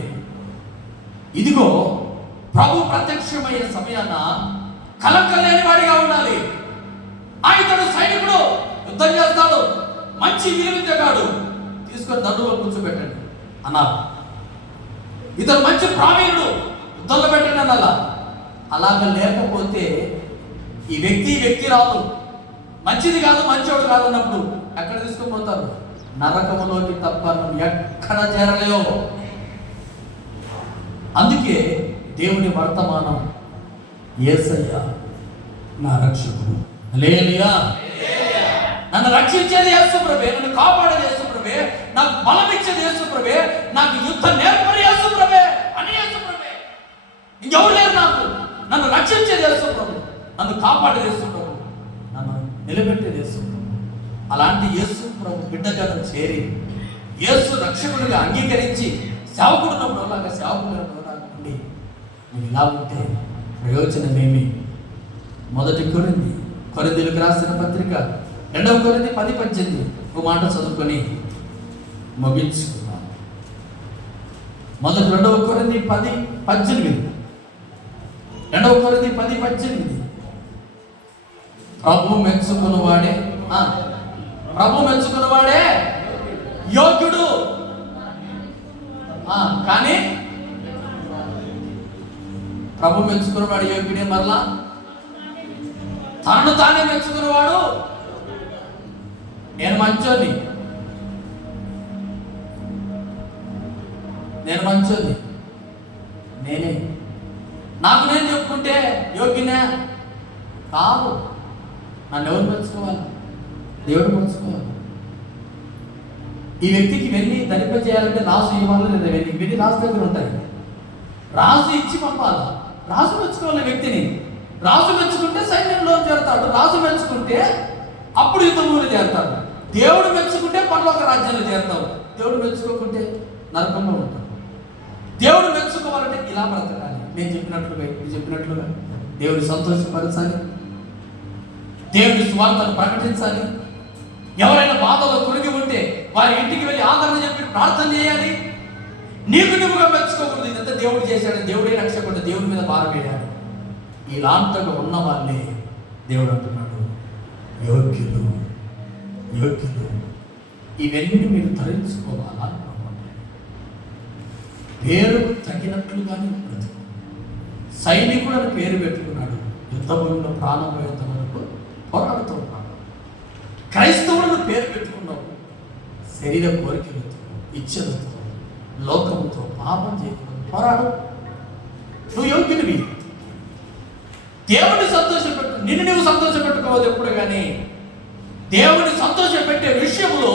ఇదిగో ప్రభు ప్రత్యక్షమయ్యే సమయాన కలంకం లేని వాడిగా ఉండాలి. ఆయనడు సైనికుడు, యుద్ధం చేస్తాడు, మంచి విలువిద్యగాడు, తీసుకొని దండులో కూర్చోబెట్టండి అన్నారు. ఇతను మంచి ప్రావీణుడు, యుద్ధంలో పెట్టండి అనాలా. అలాగ లేకపోతే ఈ వ్యక్తి రాదు, మంచిది కాదు, మంచోడు కాదు అన్నప్పుడు ఎక్కడ తీసుకొని పోతారు? నరకములోకి తప్ప ఎక్కడ చేరలేవు. అందుకే దేవుని వర్తమానం, యేసయ్య నా రక్షకుడు, హల్లెలూయా, నన్ను రక్షించేది యేసు ప్రభువే, నన్ను కాపాడేది యేసు ప్రభువే, నాకు బలం ఇచ్చేది యేసు ప్రభువే, నాకు యుద్ధం నేర్పని యేసు ప్రభువే అని యేసు ప్రభువే. ఇంకెవరు లేరు నాకు. నన్ను రక్షించేది యేసు ప్రభు, నన్ను కాపాడేది యేసు ప్రభు, నన్ను నిలబెట్టేది యేసు ప్రభు. అలాంటి యేసు ప్రభు బిడ్డగా చేరి యేసు రక్షకుడిగా అంగీకరించి సేవకుడున్నప్పుడు అలాగా సేవకుడు ఉండి నువ్వు ఇలా ఉంటే ప్రయోజనమేమి? మొదటి కొరింథీయులకు రాసిన పత్రిక 2వ కొరింథీ 10:18 ఒక మాట చదువుకొని ముగించుకున్నాను. 2వ కొరింథీ 10:18 2వ కొరింథీ 10:18 ప్రభు మెచ్చుకున్నవాడే యోగ్యుడు. కానీ ప్రభు మెచ్చుకున్నవాడు యోగ్యుడే. మరలా తనను తానే మెచ్చుకున్నవాడు నేను మంచోని నేనే నాకు నేను చెప్పుకుంటే యోగ్యనే కాదు. నన్ను ఎవరు మెచ్చుకోవాలి? దేవుడు మెచ్చుకోవాలి. ఈ వ్యక్తికి వెళ్ళి ధరింప చేయాలంటే రాజు ఇవ్వాలి, లేదా వెళ్ళి రాజు దగ్గర ఉంటాయి. రాజు ఇచ్చి పంపాలి. రాజు మెచ్చుకోవాలి వ్యక్తిని. రాజు మెచ్చుకుంటే సైన్యంలో చేరతాడు, రాజు మెచ్చుకుంటే అప్పుడు యుద్ధంలో చేరతాడు. దేవుడు మెచ్చుకుంటే పరలోక రాజ్యంలో చేరతావు. దేవుడు మెచ్చుకోకుంటే నరకంలో ఉంటాడు. దేవుడు మెచ్చుకోవాలంటే ఇలా బ్రతకాలి, నేను చెప్పినట్లుగా దేవుని సంతోషపరచాలి, దేవుని స్వార్థను ప్రకటించాలి. ఎవరైనా బాధలో కొరిగి ఉంటే వారి ఇంటికి వెళ్ళి ఆదరణ చెప్పి ప్రార్థన చేయాలి. నీకు నువ్వుగా మెచ్చుకోకూడదు. ఇదంతా దేవుడు చేశాడు, దేవుడే రక్షకుడు, దేవుడి మీద భారం వేయాలి. ఇలాంటిగా ఉన్న వాళ్ళే దేవుడు అంటున్నాడు యోగ్యులు. ఇవన్నీ మీరు ధరించుకోవాలా? పేరు తగినట్లుగానే బ్రతుకు. సైనికుడు అని పేరు పెట్టుకున్నాడు, యుద్ధంలో ప్రాణం పోయేంత వరకు పోరాడుతూ ఉన్నాడు. క్రైస్తవులను పేరు పెట్టుకున్నావు, శరీర కోరికలతో, ఇచ్చలతో, లోకంతో, పాపం చేయకుండా పోరాడు. నువ్వు యోగ్యుడివి. దేవుడిని సంతోషపెట్టు, నిన్ను నువ్వు సంతోషపెట్టుకోవద్దు ఎప్పుడు. కానీ దేవుడిని సంతోషపెట్టే విషయంలో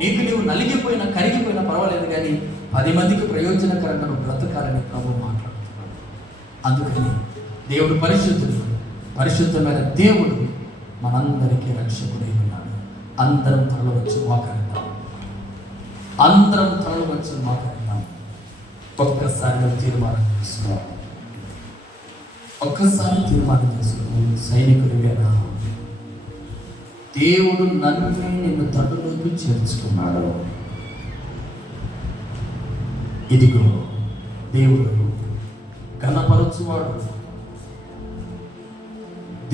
నీకు నువ్వు నలిగిపోయినా కరిగిపోయినా పర్వాలేదు, కానీ 10 మందికి ప్రయోజనకరంగా నువ్వు బ్రతకాలని ప్రభు మాట్లాడుతున్నాడు. అందుకని దేవుడు పరిశుద్ధమైన దేవుడు మనందరికీ రక్షకుడై ఉన్నాడు. అందరం తరలు వచ్చి మోకరిద్దాం. ఒక్కసారి తీర్మానం చేసుకోవాలి. సైనికుడు వేరా, దేవుడు నిన్ను తండ్రిలోకి చేర్చుకున్నాడు. ఇదిగో దేవుడు ఘనపరచువాడు.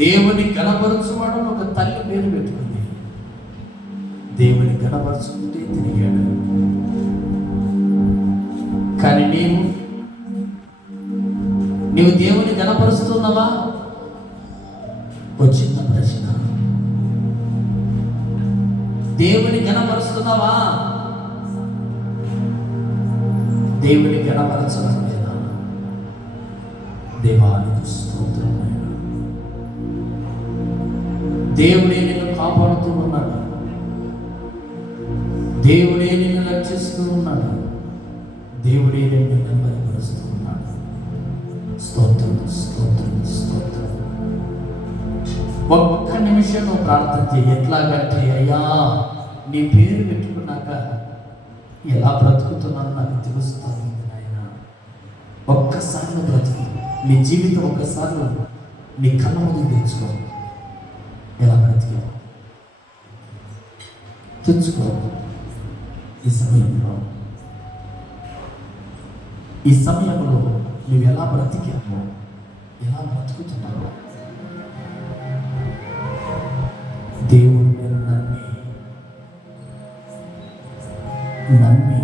దేవుని ఘనపరచువాడు ఒక తల్లి పేరు పెట్టుకుంది. దేవుని ఘనపరచుకుంటే తిరిగాడు. కానీ నీవు దేవుని ఘనపరుస్తున్నావా? చిన్న ప్రశ్న. దేవుని ఘనపరుస్తున్నావా? దేవుని ఘనపరచడం లేదా? దేవానికి స్తోత్రం. దేవుడే నిన్ను కాపాడుతూ ఉన్నాడు. దేవుడే నిన్ను రక్షిస్తూ ఉన్నాడు. దేవుడే నిన్ను నెమ్మదిపరుస్తూ ఉన్నాడు. స్తోత్రం. ఒక్క నిమిషం నువ్వు ప్రార్థన చేయి. ఎట్లాగంటే, అయ్యా నీ పేరు పెట్టుకున్నాక ఎలా బ్రతుకుతున్నాను నాకు తెలుస్తుంది నాయన. ఒక్కసారి నువ్వు బ్రతుకు. నీ జీవితం ఒక్కసారి నీ కళ్ళ ముందు తెచ్చుకో. ఎలా బ్రతికావు తెచ్చుకో. ఈ సమయంలో నువ్వు ఎలా బ్రతికావు, ఎలా బ్రతుకుతున్నావు? దేవుడు నన్ను నమ్మి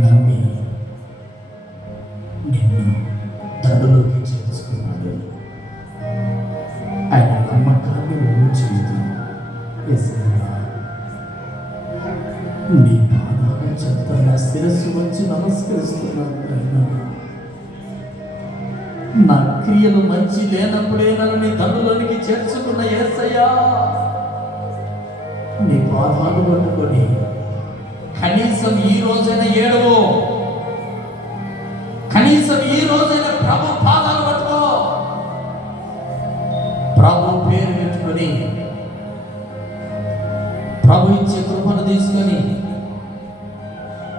నమ్మి నిన్ను దండులోకి చేర్చుకున్నాడు. ఆయన నమ్మకాన్ని ఊచేయదు. యేసయ్యా, నీ పాదాల చెంత నా శిరస్సు వచ్చి నమస్కరిస్తున్నాను. నాయనా, నా క్రియలు మంచి లేనప్పుడే నన్ను నీ దండులోనికి చేర్చుకున్న యేసయ్యా, నీ పాదాలు పట్టుకొని కనీసం ఈ రోజైనా ఏడవో, కనీసం ఈ రోజైనా ప్రభు పాదాలు పట్టుకో, ప్రభు పేరు పెట్టుకొని ప్రభు ఇచ్చే కృపను తీసుకొని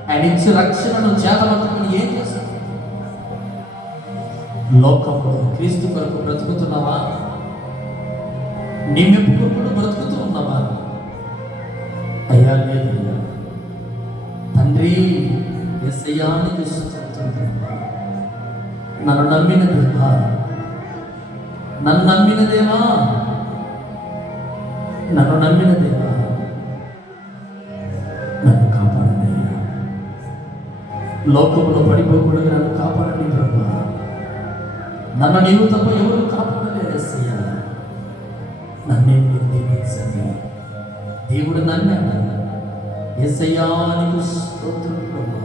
ఆయన ఇచ్చే రక్షణను చేతపట్టుకొని ఏం చేస్తావు? లోకంలో క్రీస్తు కొరకు బ్రతుకుతున్నావా? నీ మెప్పు కొరకు బ్రతుకుతూ ఉన్నావా? అయ్యా లేదు తండ్రి, యేసయ్యానికి స్తుతిస్తున్నా. నన్ను నమ్మిన దేవా, నన్ను నమ్మిన దేవా, నన్ను నమ్మిన దేవా, నన్ను కాపాడండి అయ్యా. లోకంలో పడిపోకుండా నన్ను కాపాడండి ప్రభా. నన్ను నీవు తప్ప ఎవరు కాపాడలేరు యేసయ్యా. నన్నే మీరు దీవించండి. దేవుడు నన్ను అన్నాడు. యేసయ్యానికి స్తోత్రం ప్రభా,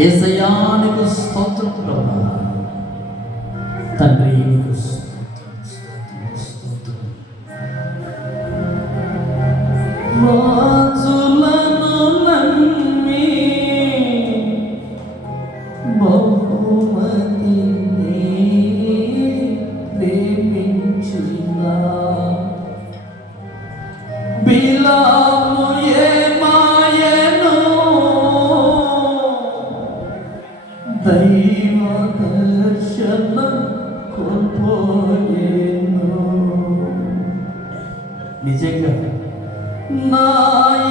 యేసయ్యానికి స్తోత్రం ప్రభా. తండ్రి నీకు స్తోత్రం, స్తోత్రం, స్తోత్రం. రాజులను నమ్మి బహుమతిని ప్రేమించిన బిలాము ఏమాయెను, దైవ దర్శనం కోల్పోయెను. నిజంగా నా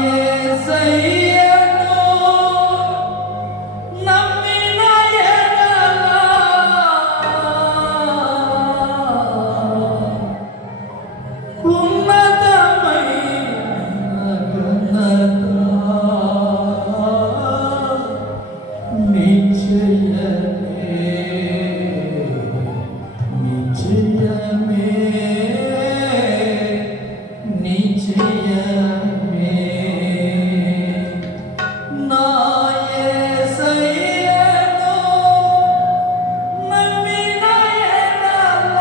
యేసయ్యను నమ్మిన ఎడల ఉన్నతమైన ఘనత నిశ్చయమే, నిశ్చయమే, నిశ్చయమే. నా యేసయ్యను నమ్మిన ఎడల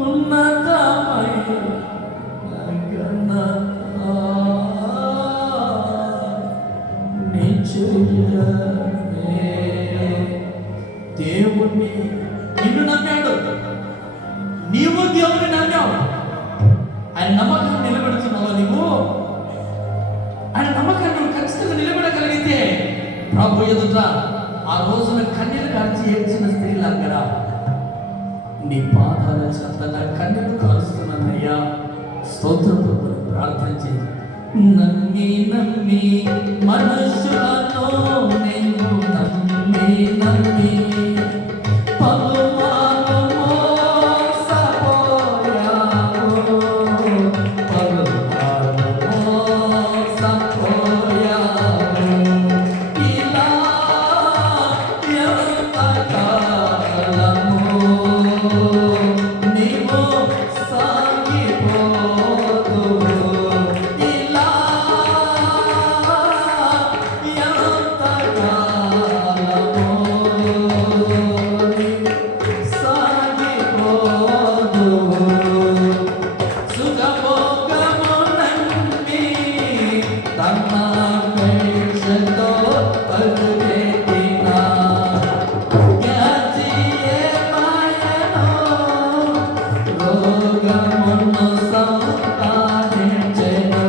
ఉన్నతమైన ఘనత నిశ్చయమే. దేవుణ్ణి నిన్ను నమ్మాడు, నీవు దేవుని నమ్మావు. ఆయన నమ్మకాన్ని నిలబెడుతున్నావా? నీవు ఆయన నమ్మకాన్ని నువ్వు ఖచ్చితంగా నిలబెట్టగలిగితే ప్రభు ఎదుట ఆ రోజున కన్నీరు కార్చి ఏడ్చిన స్త్రీలాగా నీ పాదాల చెంత నా కన్నీరు కారుస్తున్నానయ్యా. స్తోత్రం ప్రభు. ప్రార్థన చేయి. నమ్మి నమ్మి మనుషులను నేను నమ్మి నమ్మి పలుమార్లు మోసపోయాను, పలుమార్లు మోసపోయాను. ఇలా ఎంతకాలము నీవు సాగిపోదువు? ఇలా రోగమును సంపాదించెను.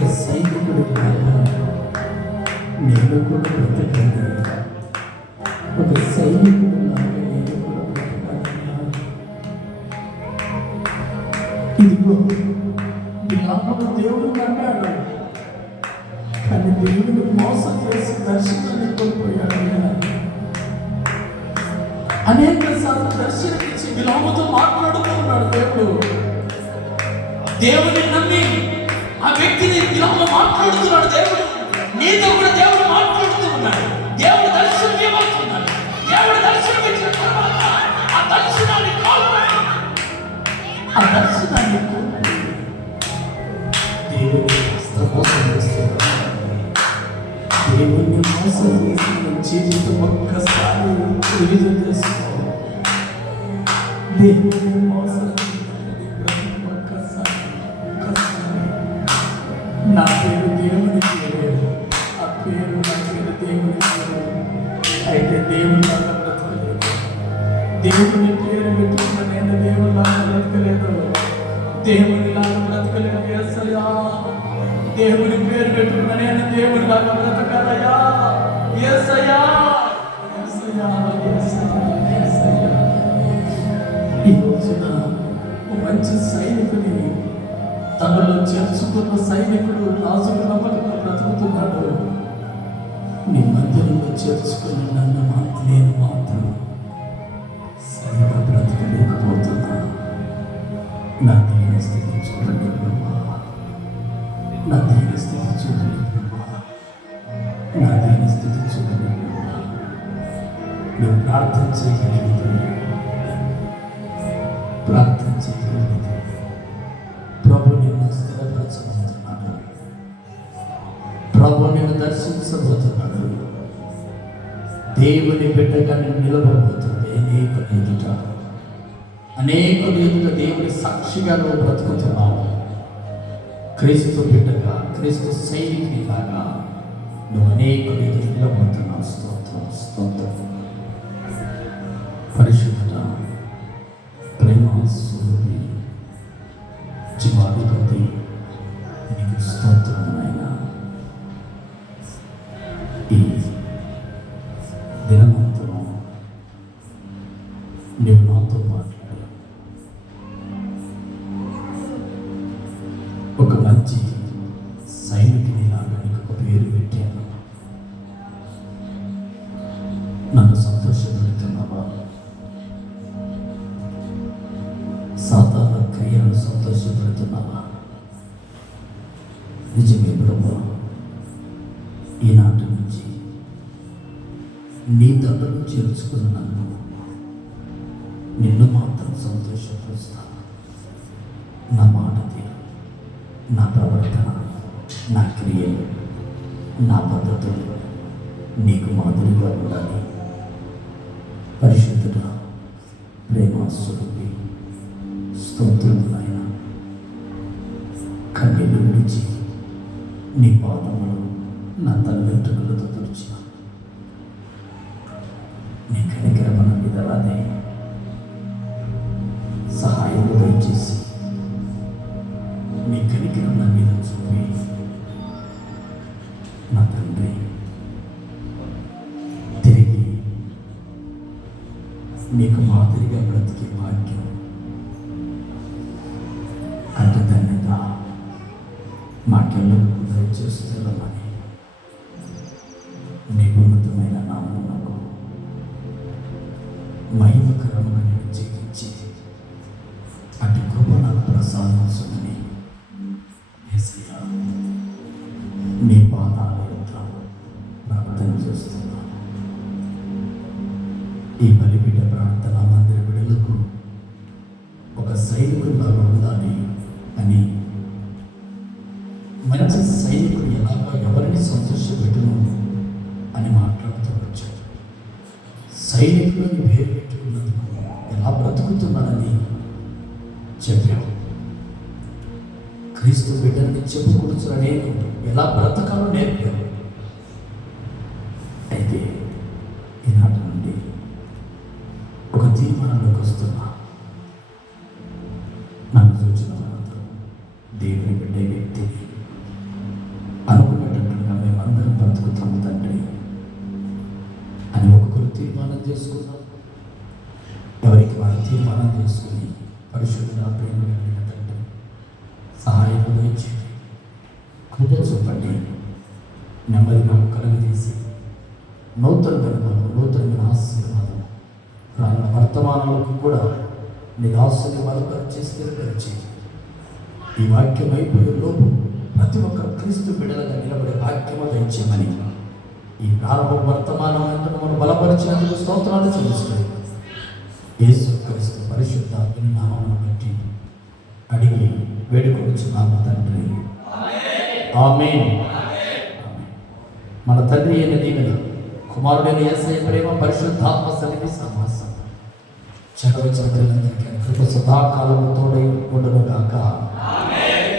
ఒక సైనికుడు లాగా నేను కూడా బ్రతకాలి. ఒక సైనికుడు లాగా నేను కూడా బ్రతకాలి. ఇదిగో బిలామును దేవుడు అన్నాడు, కానీ దేవుడు మోసం చేసి దర్శనాన్ని కోల్పోయాడు. అనేక సార్లు దర్శనమిచ్చి బిలాముతో మాట్లాడుతున్నాడు దేవుడు. దేవుడిని నమ్మి ఆ వ్యక్తిని బిలాము మాట్లాడుతున్నాడు దేవుడు. నీతో కూడా దేవుడు మాట్లాడుతూ ఉన్నాడు. దేవుడు దర్శనం ఇవ్వబోతున్నాడు. దేవుడు దర్శనం ఇచ్చిన తర్వాత ఆ దర్శనాన్ని కోల్పోయాడు. ఆ దర్శనాన్ని దేవుడిని మోసం చేస్తున్నాడు. దేవుణ్ణి మోసం చేసిన జీవితం ఒక్కసారి రివిజన్ చేసుకో. దేవుణ్ణి మోసం ఒక్కసారి నా పేరు దేవుని పేరు, ఆ పేరు నా పేరు దేవుని పేరు. అయితే దేవుడిలాగా బ్రతకలేదు. దేవుని పేరు పెట్టుకున్న నేను దేవుడిలాగా బ్రతకలేదు. దేవుడిలాగా బ్రతకలేదు. యేసయ్యా, దేవుని పేరు పెట్టుకున్న నేను దేవుడిలాగా బ్రతకాలయ్యా. యేసయ్యా, యేసయ్యా, యేసయ్యా, యేసయ్యా. ఈ రోజున మంచి సైనికుని తనలో చేర్చుకున్న సైనికుడు రాజుకు నమ్మకంగా బ్రతుకుతున్నాడు. నీ మధ్యలో చేర్చుకుని నన్ను నేను మాత్రం సరిగా బ్రతకలేకపోతున్నా. నా దీన స్థితి చూడండి బ్రహ్మా, నా దీన స్థితి చూడండి బ్రహ్మా, నా దీన స్థితి చూడండి బ్రహ్మా. నువ్వు ప్రార్థన చేయగలిగితే, ప్రార్థన చేయగలిగితే ప్రభు నిన్ను స్థిరపరచబోతున్నాడు. ప్రభు నిన్ను దర్శించబోతున్నాడు. దేవుని బిడ్డగా నేను నిలబడబోతుంది. అనేక ఎదుట దేవుని సాక్షిగా నువ్వు బ్రతుకుతున్నావు. క్రీస్తు బిడ్డగా, క్రీస్తు సైనికుని లాగా నువ్వు అనేక ఎదుట నిలబడుతున్నావు. స్తోత్రం, స్తోత్రం. పరిశుద్ధ ప్రేమ స్వరూపి జీవాధిపతి నీకు స్తోత్రం నాయనా. ఈ దినమంతము నీవు నాతో మాట్లాడు. ఒక మంచి సైనికుని లాగా నీకు ఒక పేరు పెట్టాను. నన్ను సంతోషపెడుతున్నావా? సాతాన క్రియలను సంతోషపెడుతున్నావా? నిజమే ప్రభువా, ఈనాటి నుంచి నీ దగ్గరకు చేర్చుకున్న నన్ను నిన్ను మాత్రం సంతోషపరుస్తాను. నా మాట తీరు, నా ప్రవర్తన, నా క్రియలు, నా పద్ధతులు నీకు మాదిరిగా ఉండాలి. పరిశుద్ధుడా, ప్రేమ స్వరూపి స్తోత్రం నాయన. కన్నీళ్ళు విడిచి నీ పాదములు నా తల వెంట్రుకలతో తుడిచిన నీ కనికరమన మీద రాదే సహాయం దయచేసి నీ కనికరం నా మీద చూపి నా తండ్రి తిరిగి నీకు మాదిరిగా బ్రతికే భాగ్యం అంటే ధన్యత మాకెళ్ళకు దయచేస్తున్నామని నీ ఉన్నతమైన నామమునకు మహిమకరముగా నేను జీవించి అటు కృప నాకు ప్రసాదించుమని యేసయ్యా నీ పాదాల యొద్ద ప్రార్థన చేస్తున్నాను. ఈ బలిపీఠ ప్రార్థన మందిర బిడ్డలకు ఒక సైనికులాగా ఉండాలి అని, మంచి సైనికుడు ఎలాగో ఎవరిని సంతోషపెట్టును అని మాట్లాడుతూ వచ్చాడు. సైనికుడిని పేరు పెట్టుకున్నందుకు ఎలా బ్రతుకుతున్నానని చెప్పావు. క్రీస్తు బిడ్డని చెప్పుకూర్చున్న నేను ఎలా బ్రతకాలో నేర్పావు. అయితే ఈనాటి నుండి ఒక తీర్మానంలోకి వస్తున్నా. నన్ను చూసిన తర్వాత దేవుని బిడ్డ వ్యక్తిని చేసుకుందాం. ఎవరికి వారు తీర్మానం చేసుకుని పరిశుద్ధ ప్రేమ కలిగిన తండ్రి సహాయం దయచేయండి, కృప చూపండి, నెమ్మది మాకు కలుగజేసి నూతనమైన ఆశీర్వాదం రానున్న వర్తమానాలకు కూడా నీ దాసుని బలపరిచి స్థిరపరిచి ఈ వాక్యం అయిపోయే లోపు ప్రతి ఒక్కరు క్రీస్తు బిడ్డలుగా నిలబడే వాక్యము దయచేయమని ఈ ప్రారంభ వర్తమానం మనం బలపరిచినందుకు స్తోత్రాలు చెల్లిస్తున్నాం. యేసుక్రీస్తు పరిశుద్ధ నామమును బట్టి అడిగి వేడుకొనుచున్నాము తండ్రి, ఆమేన్. మన తండ్రి అయిన దీవెన, కుమారుడైన యేసయ్య ప్రేమ, పరిశుద్ధాత్మ సన్నిధి సహవాసం చదవచన పిల్లలందరికీ కృప సదాకాలము తోడై ఉండును గాక. ఆమేన్.